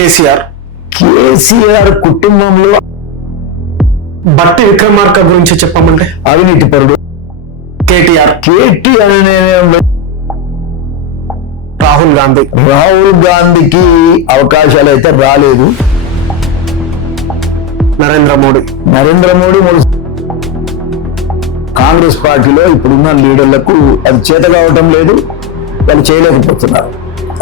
కేసీఆర్ కుటుంబంలో బట్టి విక్రమార్క గురించి చెప్పమంటే అవినీతి పరుడు కేటీఆర్, అనే రాహుల్ గాంధీకి అవకాశాలు అయితే రాలేదు. నరేంద్ర మోడీ కాంగ్రెస్ పార్టీలో ఇప్పుడున్న లీడర్లకు అది చేత కావటం లేదు, వాళ్ళు చేయలేకపోతున్నారు.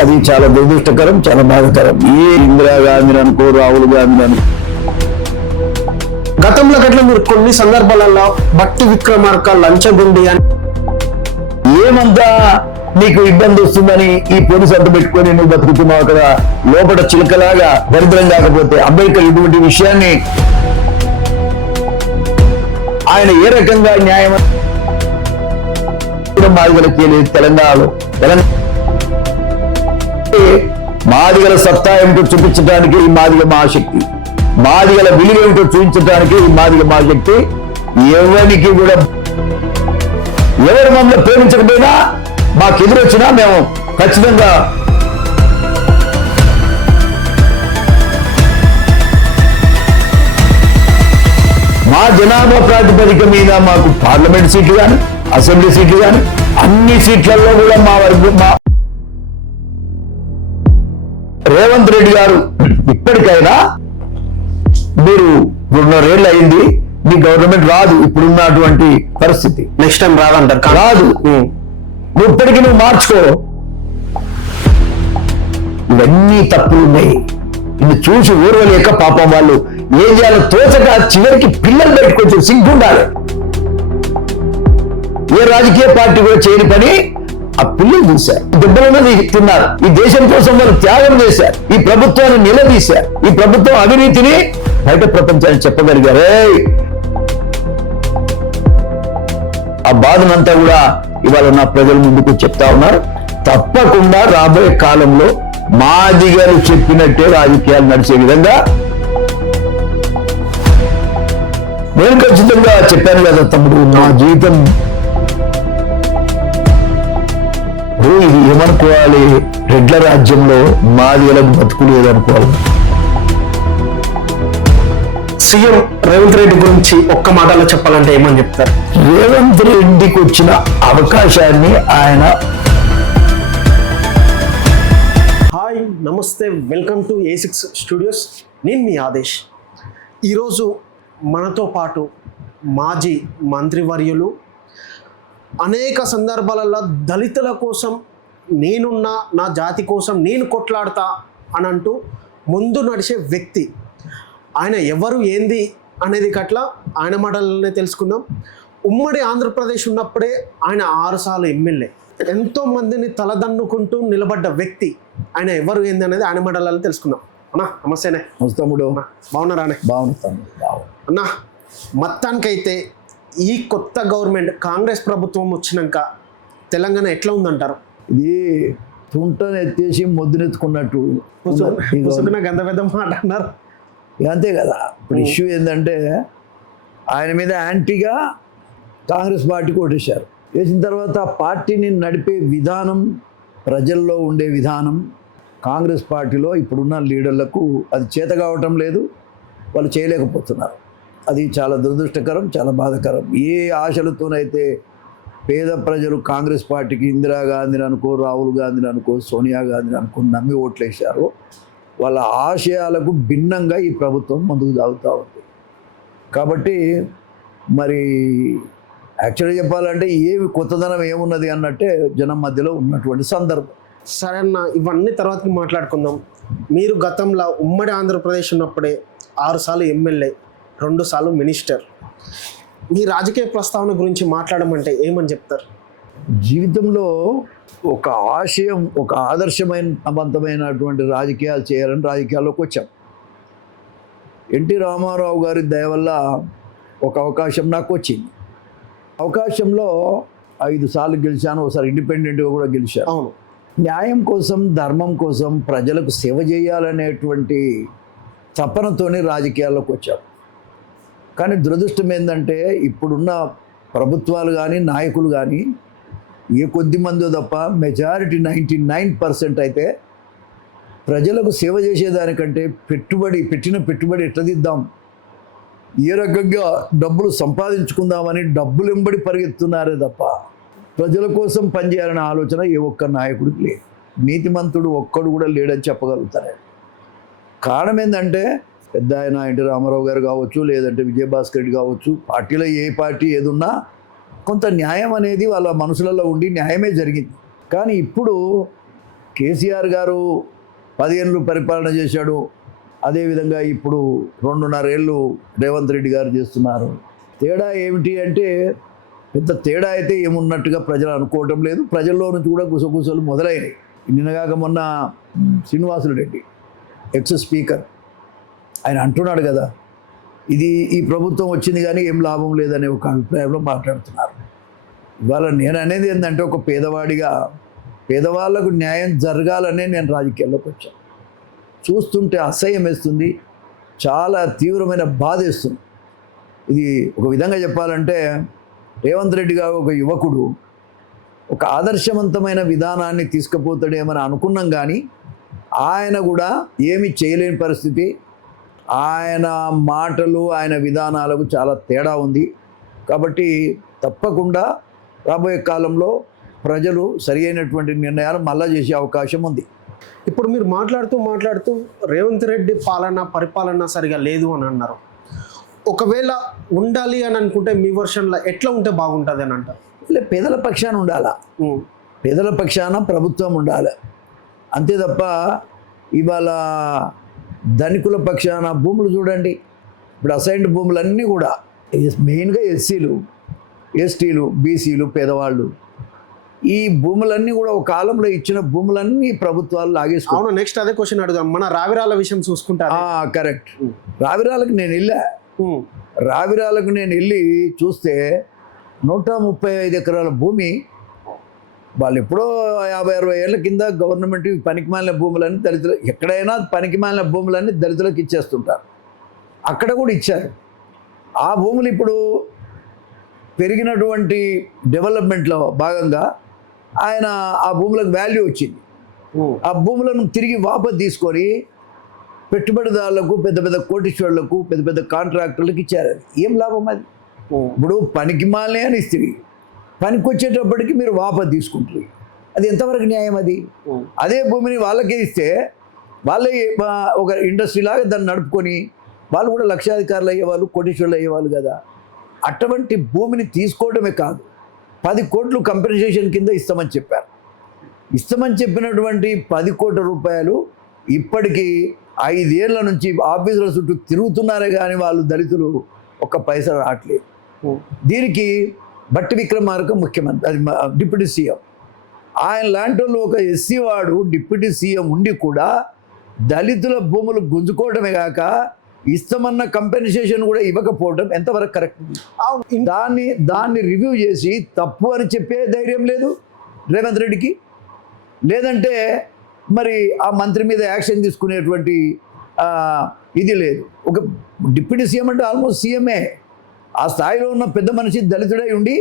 అది చాలా దురదృష్టకరం, చాలా బాధాకరం. ఇందిరాగాంధీని అనుకో, రాహుల్ గాంధీ అనుకో, గతంలో గట్ల మీరు కొన్ని సందర్భాలలో బట్టి విక్రమార్క లంచగొండి అని ఏమంతా నీకు ఇబ్బంది వస్తుందని ఈ పోలీసు అంత పెట్టుకొని నువ్వు బతుకుతున్నావు కదా, లోపల చిలకలాగా దరిద్రం కాకపోతే అంబేద్కర్ ఇటువంటి విషయాన్ని ఆయన ఏ రకంగా న్యాయం మాదిగలకి లేదు. తెలంగాణలో మాదిగల సత్తా ఏమిటో చూపించడానికి ఈ మాదిగ మహాశక్తి, మాదిగల విలువ ఏమిటో చూపించడానికి ఈ మాదిగ మహాశక్తి. ఎవరికి కూడా ఎవరు మమ్మల్ని ప్రేమించకపోయినా మాకు ఎదురొచ్చినా మేము ఖచ్చితంగా మా జనాభా ప్రాతిపదిక మీద మాకు పార్లమెంట్ సీట్లు కానీ అసెంబ్లీ సీట్లు కానీ అన్ని సీట్లలో కూడా మా రేవంత్ రెడ్డి గారు ఇప్పటికైనా మీరు 2.5 ఏళ్ళు అయింది, మీ గవర్నమెంట్ రాదు ఇప్పుడున్నటువంటి పరిస్థితి. నెక్స్ట్ టైం రాదంటారు, రాదు. నువ్వు ఇప్పటికీ నువ్వు మార్చుకో. ఇవన్నీ తప్పులు ఉన్నాయి. ఇది చూసి ఊర్వలేక పాపం వాళ్ళు ఏం చేయాలో తోచక చివరికి పిల్లలు పెట్టుకోవచ్చు. సిగ్గుండాలి. ఏ రాజకీయ పార్టీ కూడా చేయని పని ఆ పిల్లలు చూశారు, దెబ్బలున్నది తిన్నారు. ఈ దేశం కోసం వాళ్ళు త్యాగం చేశారు, ఈ ప్రభుత్వాన్ని నిలదీశారు, ఈ ప్రభుత్వం అవినీతిని బయట ప్రపంచాన్ని చెప్పగలిగారే. ఆ బాధనంతా కూడా ఇవాళ నా ప్రజల ముందుకు చెప్తా ఉన్నారు. తప్పకుండా రాబోయే కాలంలో మాదిగలు చెప్పినట్టే రాజకీయాలు నడిచే విధంగా నేను ఖచ్చితంగా చెప్పాను కదా తమ్ముడు, నా జీవితం ఇది ఏమనుకోవాలి, రెడ్ల రాజ్యంలో మాదిగలకు బతుకు లేదనుకోవాలి. సీఎం రేవంత్ రెడ్డి గురించి ఒక్క మాటలో చెప్పాలంటే ఏమని చెప్తారు? రేవంత్ రెడ్డికి వచ్చిన అవకాశాన్ని ఆయన హాయ్ నమస్తే, వెల్కమ్ టు A6 స్టూడియోస్. నేను మీ ఆదేశ్. ఈరోజు మనతో పాటు మాజీ మంత్రివర్యులు, అనేక సందర్భాలలో దళితుల కోసం నేనున్నా, నా జాతి కోసం నేను కొట్లాడతా అని అంటూ ముందు నడిచే వ్యక్తి. ఆయన ఎవరు ఏంది అనేది గట్ల ఆయన మాటలనే తెలుసుకుందాం. ఉమ్మడి ఆంధ్రప్రదేశ్ ఉన్నప్పుడే ఆయన 6 సార్లు ఎమ్మెల్యే, ఎంతో మందిని తలదన్నుకుంటూ నిలబడ్డ వ్యక్తి. ఆయన ఎవరు ఏంది అనేది ఆయన మాటలలో తెలుసుకుందాం. అన్నా నమస్తేనే. తమ్ముడు బాగున్నారా? బాగున్నాను అన్నా, మొత్తానికైతే ఈ కొత్త గవర్నమెంట్ కాంగ్రెస్ ప్రభుత్వం వచ్చినాక తెలంగాణ ఎట్లా ఉందంటారు? ఇది తుంటను ఎత్తేసి మొద్దునెత్తుకున్నట్టు గంత పెద్ద మాట అన్నారు. అంతే కదా. ఇప్పుడు ఇష్యూ ఏంటంటే ఆయన మీద యాంటీగా కాంగ్రెస్ పార్టీకి ఓటేశారు. వేసిన తర్వాత ఆ పార్టీని నడిపే విధానం, ప్రజల్లో ఉండే విధానం కాంగ్రెస్ పార్టీలో ఇప్పుడున్న లీడర్లకు అది చేత కావటం లేదు, వాళ్ళు చేయలేకపోతున్నారు. అది చాలా దురదృష్టకరం, చాలా బాధాకరం. ఏ ఆశలతోనైతే పేద ప్రజలు కాంగ్రెస్ పార్టీకి ఇందిరాగాంధీని అనుకో, రాహుల్ గాంధీని అనుకో, సోనియా గాంధీని అనుకో నమ్మి ఓట్లేశారో వాళ్ళ ఆశయాలకు భిన్నంగా ఈ ప్రభుత్వం ముందుకు సాగుతూ ఉంది. కాబట్టి మరి యాక్చువల్గా చెప్పాలంటే ఏమి కొత్తదనం ఏమున్నది అన్నట్టే జనం మధ్యలో ఉన్నటువంటి సందర్భం. సరే అన్న, ఇవన్నీ తర్వాతకి మాట్లాడుకుందాం. మీరు గతంలో ఉమ్మడి ఆంధ్రప్రదేశ్ ఉన్నప్పుడే 6 సార్లు ఎమ్మెల్యే, 2 సార్లు మినిస్టర్. మీ రాజకీయ ప్రస్తావన గురించి మాట్లాడమంటే ఏమని చెప్తారు? జీవితంలో ఒక ఆశయం, ఒక ఆదర్శవంతమైనటువంటి రాజకీయాలు చేయాలని రాజకీయాల్లోకి వచ్చాం. ఎన్టీ రామారావు గారి దయ వల్ల ఒక అవకాశం నాకు వచ్చింది. అవకాశంలో 5 సార్లు గెలిచాను, ఒకసారి ఇండిపెండెంట్గా కూడా గెలిచాను. అవును. న్యాయం కోసం, ధర్మం కోసం, ప్రజలకు సేవ చేయాలనేటువంటి తపనతోనే రాజకీయాల్లోకి వచ్చాం. కానీ దురదృష్టం ఏంటంటే ఇప్పుడున్న ప్రభుత్వాలు కానీ, నాయకులు కానీ ఏ కొద్ది మందో తప్ప మెజారిటీ 99% అయితే ప్రజలకు సేవ చేసేదానికంటే పెట్టిన పెట్టుబడి ఎట్లా దిద్దాం, ఏ రకంగా డబ్బులు సంపాదించుకుందామని డబ్బులు వెంబడి పరిగెత్తున్నారే తప్ప ప్రజల కోసం పనిచేయాలనే ఆలోచన ఏ ఒక్క నాయకుడికి లేదు. నీతిమంతుడు ఒక్కడు కూడా లేడని చెప్పగలుగుతారు. కారణం ఏంటంటే పెద్ద ఆయన ఎన్టీ రామారావు గారు కావచ్చు, లేదంటే విజయభాస్కర్ రెడ్డి కావచ్చు, పార్టీలో ఏ పార్టీ ఏదున్నా కొంత న్యాయం అనేది వాళ్ళ మనసులలో ఉండి న్యాయమే జరిగింది. కానీ ఇప్పుడు కేసీఆర్ గారు 10 ఏళ్ళు పరిపాలన చేశాడు, అదేవిధంగా ఇప్పుడు 2.5 ఏళ్ళు రేవంత్ రెడ్డి గారు చేస్తున్నారు. తేడా ఏమిటి అంటే పెద్ద తేడా అయితే ఏమున్నట్టుగా ప్రజలు అనుకోవటం లేదు. ప్రజల్లో నుంచి కూడా గుసగుసలు మొదలైనవి. నిన్నగాక మొన్న శ్రీనివాసులు రెడ్డి ఎక్స్ స్పీకర్ ఆయన అంటున్నాడు కదా, ఈ ప్రభుత్వం వచ్చింది కానీ ఏం లాభం లేదనే ఒక అభిప్రాయంలో మాట్లాడుతున్నారు. ఇవాళ నేను అనేది ఏంటంటే ఒక పేదవాడిగా పేదవాళ్ళకు న్యాయం జరగాలనే నేను రాజకీయాల్లోకి వచ్చాను. చూస్తుంటే అసహ్యం వేస్తుంది, చాలా తీవ్రమైన బాధ వేస్తుంది. ఇది ఒక విధంగా చెప్పాలంటే రేవంత్ రెడ్డి గారు ఒక యువకుడు ఒక ఆదర్శవంతమైన విధానాన్ని తీసుకుపోతాడేమని అనుకున్నాం, కానీ ఆయన కూడా ఏమీ చేయలేని పరిస్థితి. ఆయన మాటలు ఆయన విధానాలకు చాలా తేడా ఉంది. కాబట్టి తప్పకుండా రాబోయే కాలంలో ప్రజలు సరి అయినటువంటి నిర్ణయాలు మళ్ళా చేసే అవకాశం ఉంది. ఇప్పుడు మీరు మాట్లాడుతూ రేవంత్ రెడ్డి పరిపాలన సరిగా లేదు అని అన్నారు. ఒకవేళ ఉండాలి అని అనుకుంటే మీ వర్షన్లో ఎట్లా ఉంటే బాగుంటుంది అని అంటారు? పేదల పక్షాన ఉండాలా, పేదల పక్షాన ప్రభుత్వం ఉండాలి, అంతే తప్ప ఇవాళ ధనికుల పక్షాన భూములు చూడండి. ఇప్పుడు అసైన్డ్ భూములన్నీ కూడా మెయిన్గా ఎస్సీలు, ఎస్టీలు, బీసీలు, పేదవాళ్ళు, ఈ భూములన్నీ కూడా ఒక కాలంలో ఇచ్చిన భూములన్నీ ప్రభుత్వాలు లాగేసుకున్నాయి. అవును, నెక్స్ట్ అదే క్వశ్చన్ అడుగుదాం. మన రావిరాల విషయం చూసుకుంటారు. కరెక్ట్. రావిరాలకు నేను వెళ్ళి చూస్తే 135 ఎకరాల భూమి వాళ్ళు ఎప్పుడో 50-60 ఏళ్ళ కింద గవర్నమెంట్ పనికిమాలిన భూములన్నీ దళితులు, ఎక్కడైనా పనికిమాలిన భూములన్నీ దళితులకు ఇచ్చేస్తుంటారు. అక్కడ కూడా ఇచ్చారు. ఆ భూములు ఇప్పుడు పెరిగినటువంటి డెవలప్మెంట్లో భాగంగా ఆయన ఆ భూములకు వాల్యూ వచ్చింది. ఆ భూములను తిరిగి వాపసు తీసుకొని పెట్టుబడిదారులకు, పెద్ద పెద్ద కోటీశ్వరులకు, పెద్ద పెద్ద కాంట్రాక్టర్లకు ఇచ్చారు. ఏం లాభం అది? ఇప్పుడు పనికిమాలిన అని ఇస్తుంది, పనికి వచ్చేటప్పటికి మీరు వాపసు తీసుకుంటారు. అది ఎంతవరకు న్యాయం? అది అదే భూమిని వాళ్ళకే ఇస్తే వాళ్ళే ఒక ఇండస్ట్రీ లాగా దాన్ని నడుపుకొని వాళ్ళు కూడా లక్షాధికారులు అయ్యేవాళ్ళు, కోటీశ్వరులు అయ్యేవాళ్ళు కదా. అటువంటి భూమిని తీసుకోవడమే కాదు, 10 కోట్లు కంపెన్సేషన్ కింద ఇస్తామని చెప్పారు. ఇస్తామని చెప్పినటువంటి 10 కోట్ల రూపాయలు ఇప్పటికీ 5 ఏళ్ల నుంచి ఆఫీసుల చుట్టూ తిరుగుతున్నారే కానీ వాళ్ళు దళితులు ఒక్క పైసా రావట్లేదు. దీనికి బట్టి విక్రమార్క ముఖ్యమంత్రి, అది డిప్యూటీ సీఎం, ఆయన లాంటి వాళ్ళు ఒక ఎస్సీ వాడు డిప్యూటీ సీఎం ఉండి కూడా దళితుల భూములు గుంజుకోవడమే కాక ఇస్తామన్న కంపెన్సేషన్ కూడా ఇవ్వకపోవడం ఎంతవరకు కరెక్ట్? దాన్ని రివ్యూ చేసి తప్పు అని చెప్పే ధైర్యం లేదు రేవంత్ రెడ్డికి. లేదంటే మరి ఆ మంత్రి మీద యాక్షన్ తీసుకునేటువంటి ఇది లేదు. ఒక డిప్యూటీ సీఎం అంటే ఆల్మోస్ట్ సీఎంఏ. ఆ స్థాయిలో ఉన్న పెద్ద మనిషి దళితుడై ఉండి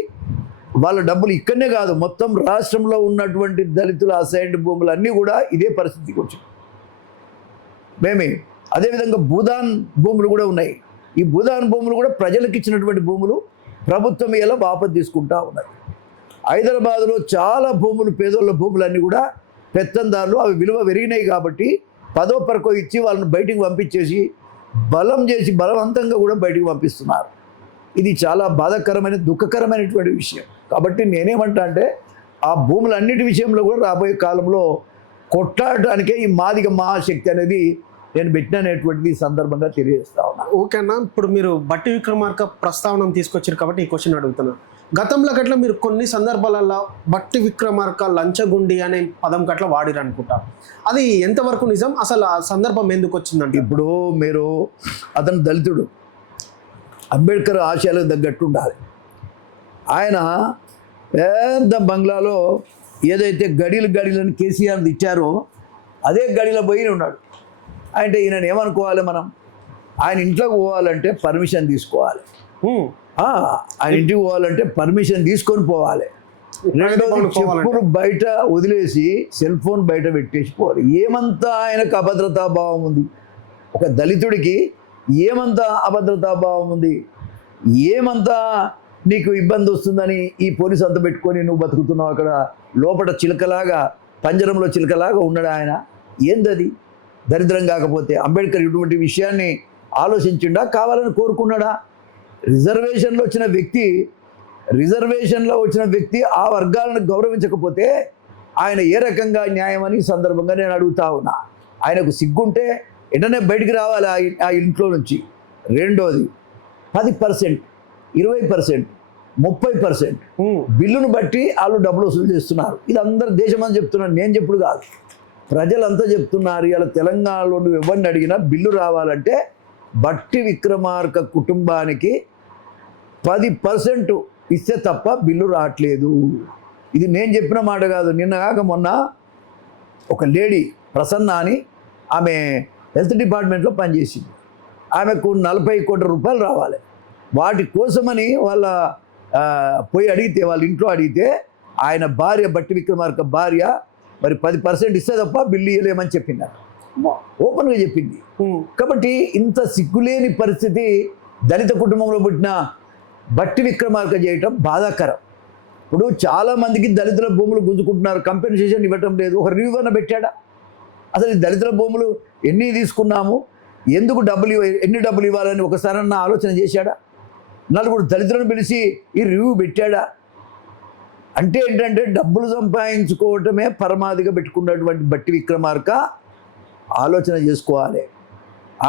వాళ్ళ డబ్బులు ఇక్కడనే కాదు మొత్తం రాష్ట్రంలో ఉన్నటువంటి దళితుల అసైన్డ్ భూములు అన్నీ కూడా ఇదే పరిస్థితికి వచ్చాయి. అదేవిధంగా భూదాన్ భూములు కూడా ఉన్నాయి. ఈ భూదాన్ భూములు కూడా ప్రజలకు ఇచ్చినటువంటి భూములు ప్రభుత్వం ఇలా వాపసు తీసుకుంటా ఉన్నది. హైదరాబాద్లో చాలా భూములు, పేదోళ్ళ భూములన్నీ కూడా పెత్తందారులు, అవి విలువ పెరిగినాయి కాబట్టి 10వ పరకో ఇచ్చి వాళ్ళని బయటికి పంపించేసి బలవంతంగా కూడా బయటికి పంపిస్తున్నారు. ఇది చాలా బాధాకరమైన, దుఃఖకరమైనటువంటి విషయం. కాబట్టి నేనేమంటా అంటే ఆ భూములన్నిటి విషయంలో కూడా రాబోయే కాలంలో కొట్లాడటానికే ఈ మాదిగ మహాశక్తి అనేది నేను పెట్టినటువంటిది సందర్భంగా తెలియజేస్తా ఉన్నా. ఓకేనా, ఇప్పుడు మీరు బట్టి విక్రమార్క ప్రస్తావన తీసుకొచ్చారు కాబట్టి ఈ క్వశ్చన్ అడుగుతున్నా. గతంలో గట్ల మీరు కొన్ని సందర్భాలలో బట్టి విక్రమార్క లంచగొండి అనే పదం గట్ల వాడిరు అనుకుంటా. అది ఎంతవరకు నిజం? అసలు ఆ సందర్భం ఎందుకు వచ్చిందంటే, ఇప్పుడు మీరు అతను దళితుడు, అంబేద్కర్ ఆశయాలకు తగ్గట్టు ఉండాలి. ఆయన పెద్ద బంగ్లాలో ఏదైతే గడిలను కేసీఆర్ ఇచ్చారో అదే గడిలో పోయి ఉన్నాడు. అంటే ఈయన ఏమనుకోవాలి, మనం ఆయన ఇంట్లోకి పోవాలంటే పర్మిషన్ తీసుకోవాలి. ఆయన ఇంటికి పోవాలంటే పర్మిషన్ తీసుకొని పోవాలి. రెండోది చెప్పులు బయట వదిలేసి సెల్ ఫోన్ బయట పెట్టేసి పోవాలి. ఏమంతా ఆయనకు అభద్రతాభావం ఉంది? ఒక దళితుడికి ఏమంతా అభద్రతాభావం ఉంది? ఏమంతా నీకు ఇబ్బంది వస్తుందని ఈ పోలీసు అంత పెట్టుకొని నువ్వు బతుకుతున్నావు? అక్కడ లోపల చిలకలాగా, పంజరంలో చిలకలాగా ఉన్నాడు ఆయన. ఏందది? దరిద్రం కాకపోతే అంబేద్కర్ ఇటువంటి విషయాన్ని ఆలోచించిండా? కావాలని కోరుకున్నాడా? రిజర్వేషన్లో వచ్చిన వ్యక్తి ఆ వర్గాలను గౌరవించకపోతే ఆయన ఏ రకంగా న్యాయం అని సందర్భంగా నేను అడుగుతా ఉన్నా. ఆయనకు సిగ్గుంటే వెంటనే బయటికి రావాలి ఆ ఇంట్లో నుంచి. రెండోది 10%, 20%, 30% బిల్లును బట్టి వాళ్ళు డబ్బులు వసూలు చేస్తున్నారు. ఇది అందరు దేశమని చెప్తున్నారు, నేను చెప్పుడు కాదు, ప్రజలంతా చెప్తున్నారు. ఇలా తెలంగాణలో నువ్వు ఎవరిని అడిగినా బిల్లు రావాలంటే బట్టి విక్రమార్క కుటుంబానికి 10% ఇస్తే తప్ప బిల్లు రావట్లేదు. ఇది నేను చెప్పిన మాట కాదు. నిన్న కాక మొన్న ఒక లేడీ ప్రసన్న అని ఆమె హెల్త్ డిపార్ట్మెంట్లో పనిచేసింది. ఆమెకు 40 కోట్ల రూపాయలు రావాలి. వాటి కోసమని పోయి అడిగితే, వాళ్ళ ఇంట్లో అడిగితే ఆయన భార్య, బట్టి విక్రమార్క భార్య, మరి 10% ఇస్తే తప్ప బిల్లు ఇవ్వలేమని చెప్పింది. ఓపెన్గా చెప్పింది. కాబట్టి ఇంత సిగ్గులేని పరిస్థితి దళిత కుటుంబంలో పుట్టిన బట్టి విక్రమార్క చేయటం బాధాకరం. ఇప్పుడు చాలామందికి దళితుల భూములు గుంజుకుంటున్నారు, కంపెన్సేషన్ ఇవ్వటం లేదు. ఒక రివ్యూ అన్న పెట్టాడా? అసలు ఈ దళితుల భూములు ఎన్ని తీసుకున్నాము, ఎందుకు ఎన్ని డబ్బులు ఇవ్వాలని ఒకసారన్న ఆలోచన చేశాడా? నలుగురు దళితులను పిలిచి ఈ రివ్యూ పెట్టాడా? అంటే ఏంటంటే డబ్బులు సంపాదించుకోవటమే పరమాధిగా పెట్టుకున్నటువంటి బట్టి విక్రమార్క ఆలోచన చేసుకోవాలి.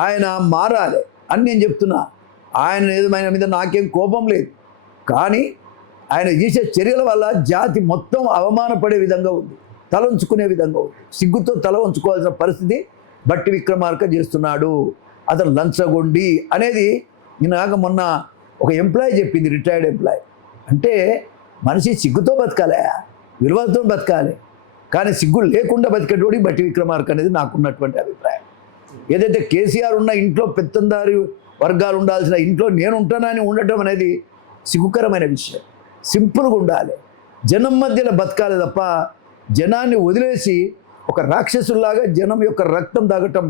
ఆయన మారాలి అని నేను చెప్తున్నా. ఆయన ఏదైనా మీద నాకేం కోపం లేదు, కానీ ఆయన చేసే చర్యల వల్ల జాతి మొత్తం అవమానపడే విధంగా ఉంది, తల ఉంచుకునే విధంగా ఉంది. సిగ్గుతో తల ఉంచుకోవాల్సిన పరిస్థితి బట్టి విక్రమార్క చేస్తున్నాడు. అతను లంచగొండి అనేది నిన్నగాక మొన్న ఒక ఎంప్లాయీ చెప్పింది, రిటైర్డ్ ఎంప్లాయీ. అంటే మనిషి సిగ్గుతో బతకాలి, విలువలతో బతకాలి, కానీ సిగ్గు లేకుండా బతికేటోడి బట్టి విక్రమార్క అనేది నాకున్నటువంటి అభిప్రాయం. ఏదైతే కేసీఆర్ ఉన్న ఇంట్లో పెత్తందారి వర్గాలు ఉండాల్సిన ఇంట్లో నేను ఉంటానని ఉండటం అనేది సిగ్గుకరమైన విషయం. సింపుల్గా ఉండాలి, జనం మధ్యలో బతకాలి తప్ప జనాన్ని వదిలేసి ఒక రాక్షసుల్లాగా జనం యొక్క రక్తం తాగటం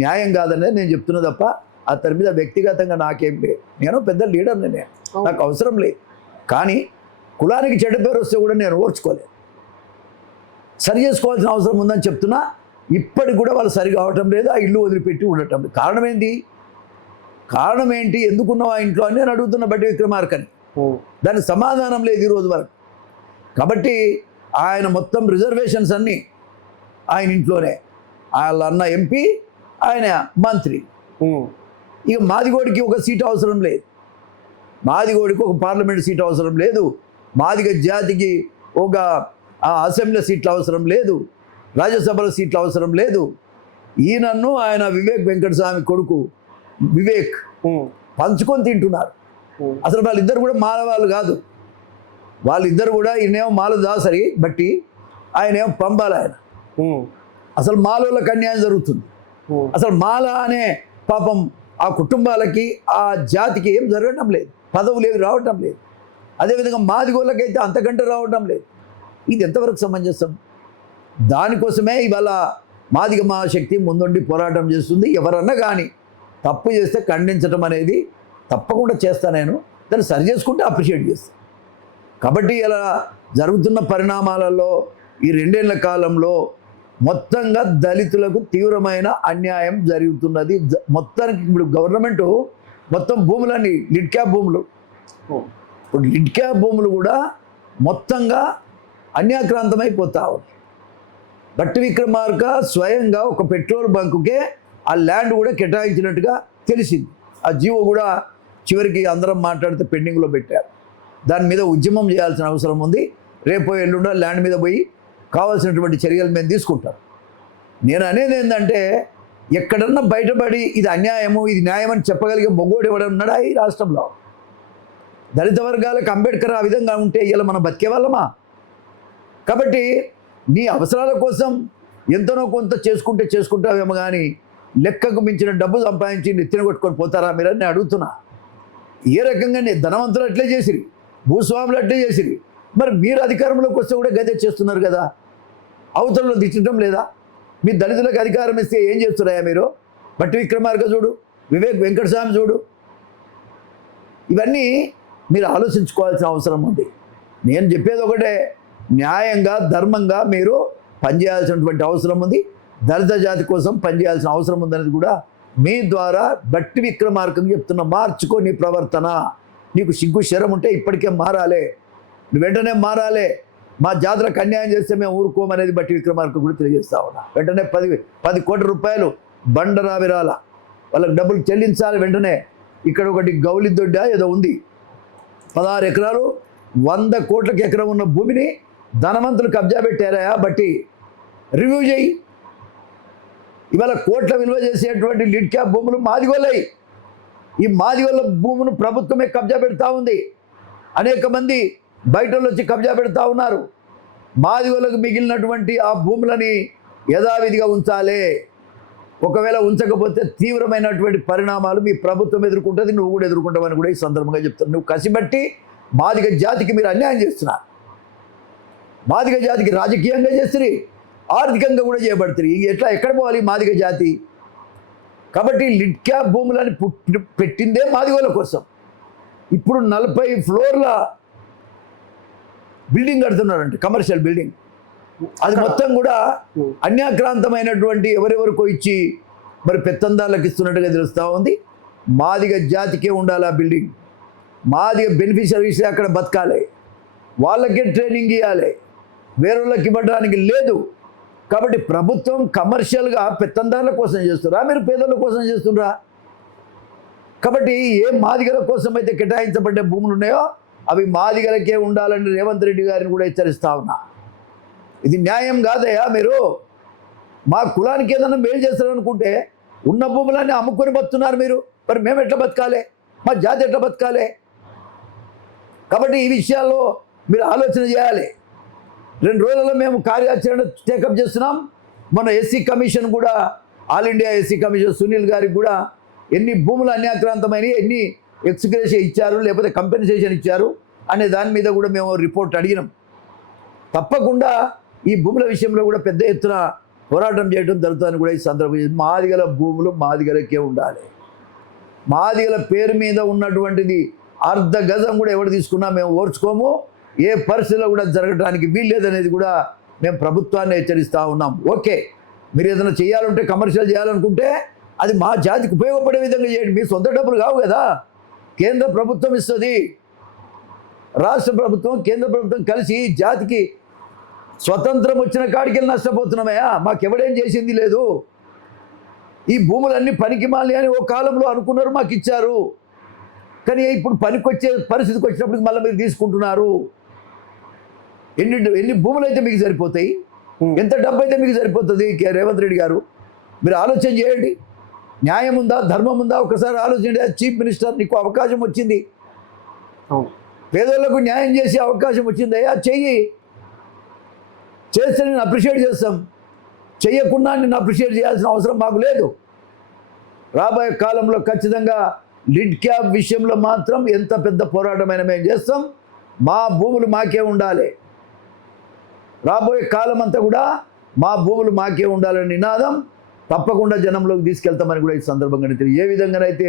న్యాయం కాదనేది నేను చెప్తున్నా తప్ప అతని మీద వ్యక్తిగతంగా నాకేం లేదు. నేను పెద్ద లీడర్ని, నాకు అవసరం లేదు. కానీ కులానికి చెడ్డ పేరు వస్తే కూడా నేను ఓర్చుకోలేదు. సరి చేసుకోవాల్సిన అవసరం ఉందని చెప్తున్నా. ఇప్పటికి కూడా వాళ్ళు సరి కావటం లేదు, ఆ ఇల్లు వదిలిపెట్టి ఉండటం లేదు. కారణం ఏంటి? ఎందుకున్నావు ఆ ఇంట్లో అని నేను అడుగుతున్న బట్టి విక్రమార్కని. దానికి సమాధానం లేదు ఈరోజు వరకు. కాబట్టి ఆయన మొత్తం రిజర్వేషన్స్ అన్నీ ఆయన ఇంట్లోనే. వాళ్ళ అన్న ఎంపీ, ఆయన మంత్రి. ఇక మాదిగోడికి ఒక సీట్ అవసరం లేదు, మాదిగోడికి ఒక పార్లమెంట్ సీట్ అవసరం లేదు, మాదిగ జాతికి ఒక అసెంబ్లీ సీట్లు అవసరం లేదు, రాజ్యసభలో సీట్లు అవసరం లేదు. ఈయనన్ను ఆయన వివేక్ వెంకటస్వామి కొడుకు వివేక్ పంచుకొని తింటున్నారు. అసలు వాళ్ళిద్దరు కూడా మాల వాళ్ళు కాదు. వాళ్ళిద్దరు కూడా ఈయనేమో మాల దాసరి బట్టి, ఆయనేమో పంబాల. ఆయన అసలు మాలోళ్ళకి అన్యాయం జరుగుతుంది. అసలు మాల అనే పాపం ఆ కుటుంబాలకి, ఆ జాతికి ఏం జరగడం లేదు, పదవులు ఏవి రావటం లేదు. అదేవిధంగా మాదిగోళ్ళకైతే అంతకంటే రావటం లేదు. ఇది ఎంతవరకు సమంజసం? దానికోసమే ఇవాళ మాదిగ మహాశక్తి ముందుండి పోరాటం చేస్తుంది. ఎవరన్నా కానీ తప్పు చేస్తే ఖండించడం అనేది తప్పకుండా చేస్తా. నేను దాన్ని సరి చేసుకుంటే అప్రిషియేట్ చేస్తాను. కాబట్టి ఇలా జరుగుతున్న పరిణామాలలో ఈ 2 ఏళ్ల కాలంలో మొత్తంగా దళితులకు తీవ్రమైన అన్యాయం జరుగుతున్నది. మొత్తానికి ఇప్పుడు గవర్నమెంట్ మొత్తం భూములన్నీ లిడ్ క్యాప్ భూములు, ఇప్పుడు లిడ్ క్యాప్ భూములు కూడా మొత్తంగా అన్యాక్రాంతమైపోతా ఉంది. బట్టి విక్రమార్క స్వయంగా ఒక పెట్రోల్ బంకుకే ఆ ల్యాండ్ కూడా కేటాయించినట్టుగా తెలిసింది. ఆ జీవో కూడా చివరికి అందరం మాట్లాడితే పెండింగ్లో పెట్టారు. దాని మీద ఉద్యమం చేయాల్సిన అవసరం ఉంది. రేపు ఎల్లుండో ల్యాండ్ మీద పోయి కావాల్సినటువంటి చర్యలు మేము తీసుకుంటాం. నేను అనేది ఏంటంటే, ఎక్కడన్నా బయటపడి ఇది అన్యాయము, ఇది న్యాయం అని చెప్పగలిగే మొగ్గోడు ఎవడ ఉన్నాడా ఈ రాష్ట్రంలో? దళిత వర్గాలకు అంబేద్కర్ ఆ విధంగా ఉంటే ఇలా మనం బతికే వాళ్ళమా? కాబట్టి నీ అవసరాల కోసం ఎంతనో కొంత చేసుకుంటావేమో, కానీ లెక్కకు మించిన డబ్బు సంపాదించి నెత్తిన కొట్టుకొని పోతారా మీరని నేను అడుగుతున్నా. ఏ రకంగా ధనవంతులు అట్లే చేసిరి, భూస్వాములు అట్లే చేసిరి, మరి మీరు అధికారంలోకి వస్తే కూడా గదే చేస్తున్నారు కదా, అవతలలో తిట్టడం లేదా? మీ దళితులకు అధికారం ఇస్తే ఏం చేస్తున్నాయా మీరు? బట్టి విక్రమార్క చూడు, వివేక్ వెంకటస్వామి చూడు, ఇవన్నీ మీరు ఆలోచించుకోవాల్సిన అవసరం ఉంది. నేను చెప్పేది ఒకటే, న్యాయంగా ధర్మంగా మీరు పనిచేయాల్సినటువంటి అవసరం ఉంది. దళిత జాతి కోసం పనిచేయాల్సిన అవసరం ఉందనేది కూడా మీ ద్వారా బట్టి విక్రమార్కం చెప్తున్న. మార్చుకో నీ ప్రవర్తన. నీకు సిగ్గు శరం ఉంటే ఇప్పటికే మారాలే, నువ్వు వెంటనే మారాలే. మా జాతులకు అన్యాయం చేస్తే మేము ఊరుకోమనేది బట్టి విక్రమార్క కూడా తెలియజేస్తా ఉన్నా. వెంటనే 10 కోట్ల రూపాయలు బండరా విరాల వాళ్ళకి డబ్బులు చెల్లించాలి వెంటనే. ఇక్కడ ఒకటి గౌలిదొడ్డ ఏదో ఉంది, 16 ఎకరాలు 100 కోట్లకి ఎకరం ఉన్న భూమిని ధనవంతులు కబ్జా పెట్టారా బట్టి రివ్యూ చేయి. ఇవాళ కోట్ల విలువ చేసేటువంటి లిడ్ క్యాప్ భూములు మాదిగోళ్ళయి. ఈ మాదిగోళ్ళ భూమును ప్రభుత్వమే కబ్జా పెడతా ఉంది. అనేక మంది బయట వచ్చి కబ్జా పెడతా ఉన్నారు. మాదిగోళ్ళకు మిగిలినటువంటి ఆ భూములని యథావిధిగా ఉంచాలి. ఒకవేళ ఉంచకపోతే తీవ్రమైనటువంటి పరిణామాలు మీ ప్రభుత్వం ఎదుర్కొంటుంది, నువ్వు కూడా ఎదుర్కొంటావని కూడా ఈ సందర్భంగా చెప్తాను. నువ్వు కసిబట్టి మాదిగ జాతికి మీరు అన్యాయం చేస్తున్నారు. మాదిగ జాతికి రాజకీయంగా చేస్తుంది, ఆర్థికంగా కూడా చేయబడుతుంది. ఎక్కడ పోవాలి మాదిగ జాతి? కాబట్టి లిడ్ క్యాప్ భూములని పెట్టిందే మాదిగోళ్ళ కోసం. ఇప్పుడు 40 ఫ్లోర్ల బిల్డింగ్ కడుతున్నారంటే, కమర్షియల్ బిల్డింగ్. అది మొత్తం కూడా అన్యాక్రాంతమైనటువంటి ఎవరెవరికో ఇచ్చి మరి పెత్తందారులకు ఇస్తున్నట్టుగా తెలుస్తూ ఉంది. మాదిగ జాతికే ఉండాలి ఆ బిల్డింగ్. మాదిగ బెనిఫిషరీస్ అక్కడ బతకాలి, వాళ్ళకే ట్రైనింగ్ ఇవ్వాలి, వేరేళ్ళకి ఇవ్వడానికి లేదు. కాబట్టి ప్రభుత్వం కమర్షియల్గా పెత్తందారుల కోసం చేస్తురా, మీరు పేదల కోసం చేస్తురా? కాబట్టి ఏ మాదిగల కోసం అయితే కేటాయించబడ్డ భూములు ఉన్నాయో అవి మాదిగలకే ఉండాలని రేవంత్ రెడ్డి గారిని కూడా హెచ్చరిస్తా ఉన్నా. ఇది న్యాయం కాదయ్యా. మీరు మా కులానికి ఏదైనా మేలు చేస్తారనుకుంటే ఉన్న భూములన్నీ అమ్ముకొని బతున్నారు మీరు. మరి మేము ఎట్లా బతకాలి? మా జాతి ఎట్లా బతకాలి? కాబట్టి ఈ విషయాల్లో మీరు ఆలోచన చేయాలి. 2 రోజుల్లో మేము కార్యాచరణ టేకప్ చేస్తున్నాం. మన ఎస్సీ కమిషన్ కూడా, all India SC commission Sunil గారికి కూడా ఎన్ని భూములు అన్యాక్రాంతమైన, ఎన్ని ఎక్స్గ్రేషన్ ఇచ్చారు, లేకపోతే కంపెన్సేషన్ ఇచ్చారు అనే దాని మీద కూడా మేము రిపోర్ట్ అడిగినాం. తప్పకుండా ఈ భూముల విషయంలో కూడా పెద్ద ఎత్తున పోరాటం చేయడం జరుగుతుందని కూడా ఈ సందర్భంగా, మాదిగల భూములు మాదిగలకే ఉండాలి. మాదిగల పేరు మీద ఉన్నటువంటిది అర్ధ గజం కూడా ఎవరు తీసుకున్నా మేము ఓర్చుకోము. ఏ పరిస్థితిలో కూడా జరగడానికి వీల్లేదనేది కూడా మేము ప్రభుత్వాన్ని హెచ్చరిస్తూ ఉన్నాం. ఓకే, మీరు ఏదైనా చేయాలంటే, కమర్షియల్ చేయాలనుకుంటే అది మా జాతికి ఉపయోగపడే విధంగా చేయండి. మీ సొంత డబ్బులు కావు కదా, కేంద్ర ప్రభుత్వం ఇస్తుంది. రాష్ట్ర ప్రభుత్వం, కేంద్ర ప్రభుత్వం కలిసి జాతికి స్వతంత్రం వచ్చిన కాడికి వెళ్ళి నష్టపోతున్నామయ్యా. మాకెవడేం చేసింది లేదు. ఈ భూములన్నీ పనికి మాలి అని ఓ కాలంలో అనుకున్నారు, మాకు ఇచ్చారు. కానీ ఇప్పుడు పనికొచ్చే పరిస్థితికి వచ్చినప్పటికి మళ్ళీ మీరు తీసుకుంటున్నారు. ఎన్ని భూములు అయితే మీకు సరిపోతాయి? ఎంత డబ్బు అయితే మీకు సరిపోతుంది? రేవంత్ రెడ్డి గారు, మీరు ఆలోచన చేయండి. న్యాయం ఉందా, ధర్మం ఉందా? ఒకసారి ఆలోచించండి. చీఫ్ మినిస్టర్, నీకు అవకాశం వచ్చింది, పేదోళ్లకు న్యాయం చేసే అవకాశం వచ్చింది. చెయ్యి. చేస్తే నేను అప్రిషియేట్ చేస్తాం. చెయ్యకుండా నేను అప్రిషియేట్ చేయాల్సిన అవసరం మాకు లేదు. రాబోయే కాలంలో ఖచ్చితంగా లిడ్ క్యాప్ విషయంలో మాత్రం ఎంత పెద్ద పోరాటమైనా మేము చేస్తాం. మా భూములు మాకే ఉండాలి. రాబోయే కాలం అంతా కూడా మా భూములు మాకే ఉండాలని నినాదం తప్పకుండా జనంలోకి తీసుకెళ్తామని కూడా ఈ సందర్భంగా తెలియదు. ఏ విధంగానైతే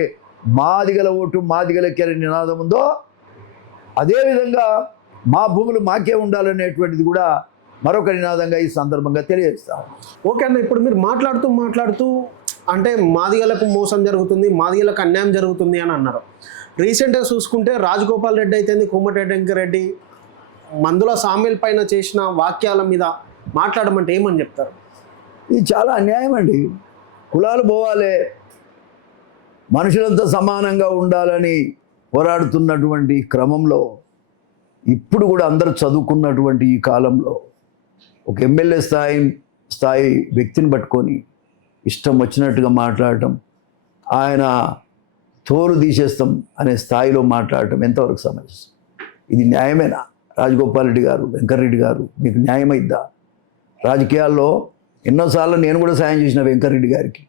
మాదిగల ఓటు మాదిగలకే అనే నినాదం ఉందో, అదేవిధంగా మా భూములు మాకే ఉండాలనేటువంటిది కూడా మరొక నినాదంగా ఈ సందర్భంగా తెలియజేస్తాం. ఓకే అన్న, ఇప్పుడు మీరు మాట్లాడుతూ అంటే మాదిగలకు మోసం జరుగుతుంది, మాదిగలకు అన్యాయం జరుగుతుంది అని అన్నారు. రీసెంట్గా చూసుకుంటే రాజగోపాల్ రెడ్డి అయితే, కోమటిరెడ్డి వెంకరెడ్డి మందుల సామ్యుల్ పైన చేసిన వాక్యాల మీద మాట్లాడమంటే ఏమని చెప్తారు? ఇది చాలా అన్యాయం అండి. కులాలు పోవాలి, మనుషులంతా సమానంగా ఉండాలని పోరాడుతున్నటువంటి క్రమంలో ఇప్పుడు కూడా అందరూ చదువుకున్నటువంటి ఈ కాలంలో ఒక ఎమ్మెల్యే స్థాయి వ్యక్తిని పట్టుకొని ఇష్టం వచ్చినట్టుగా మాట్లాడటం, ఆయన తోలు తీసేస్తాం అనే స్థాయిలో మాట్లాడటం ఎంతవరకు సమస్య? ఇది న్యాయమేనా? రాజగోపాల్ రెడ్డి గారు, వెంకటరెడ్డి గారు, మీకు న్యాయమైద్దా? రాజకీయాల్లో ఎన్నోసార్లు నేను కూడా సాయం చేసిన వెంకటరెడ్డి గారికి.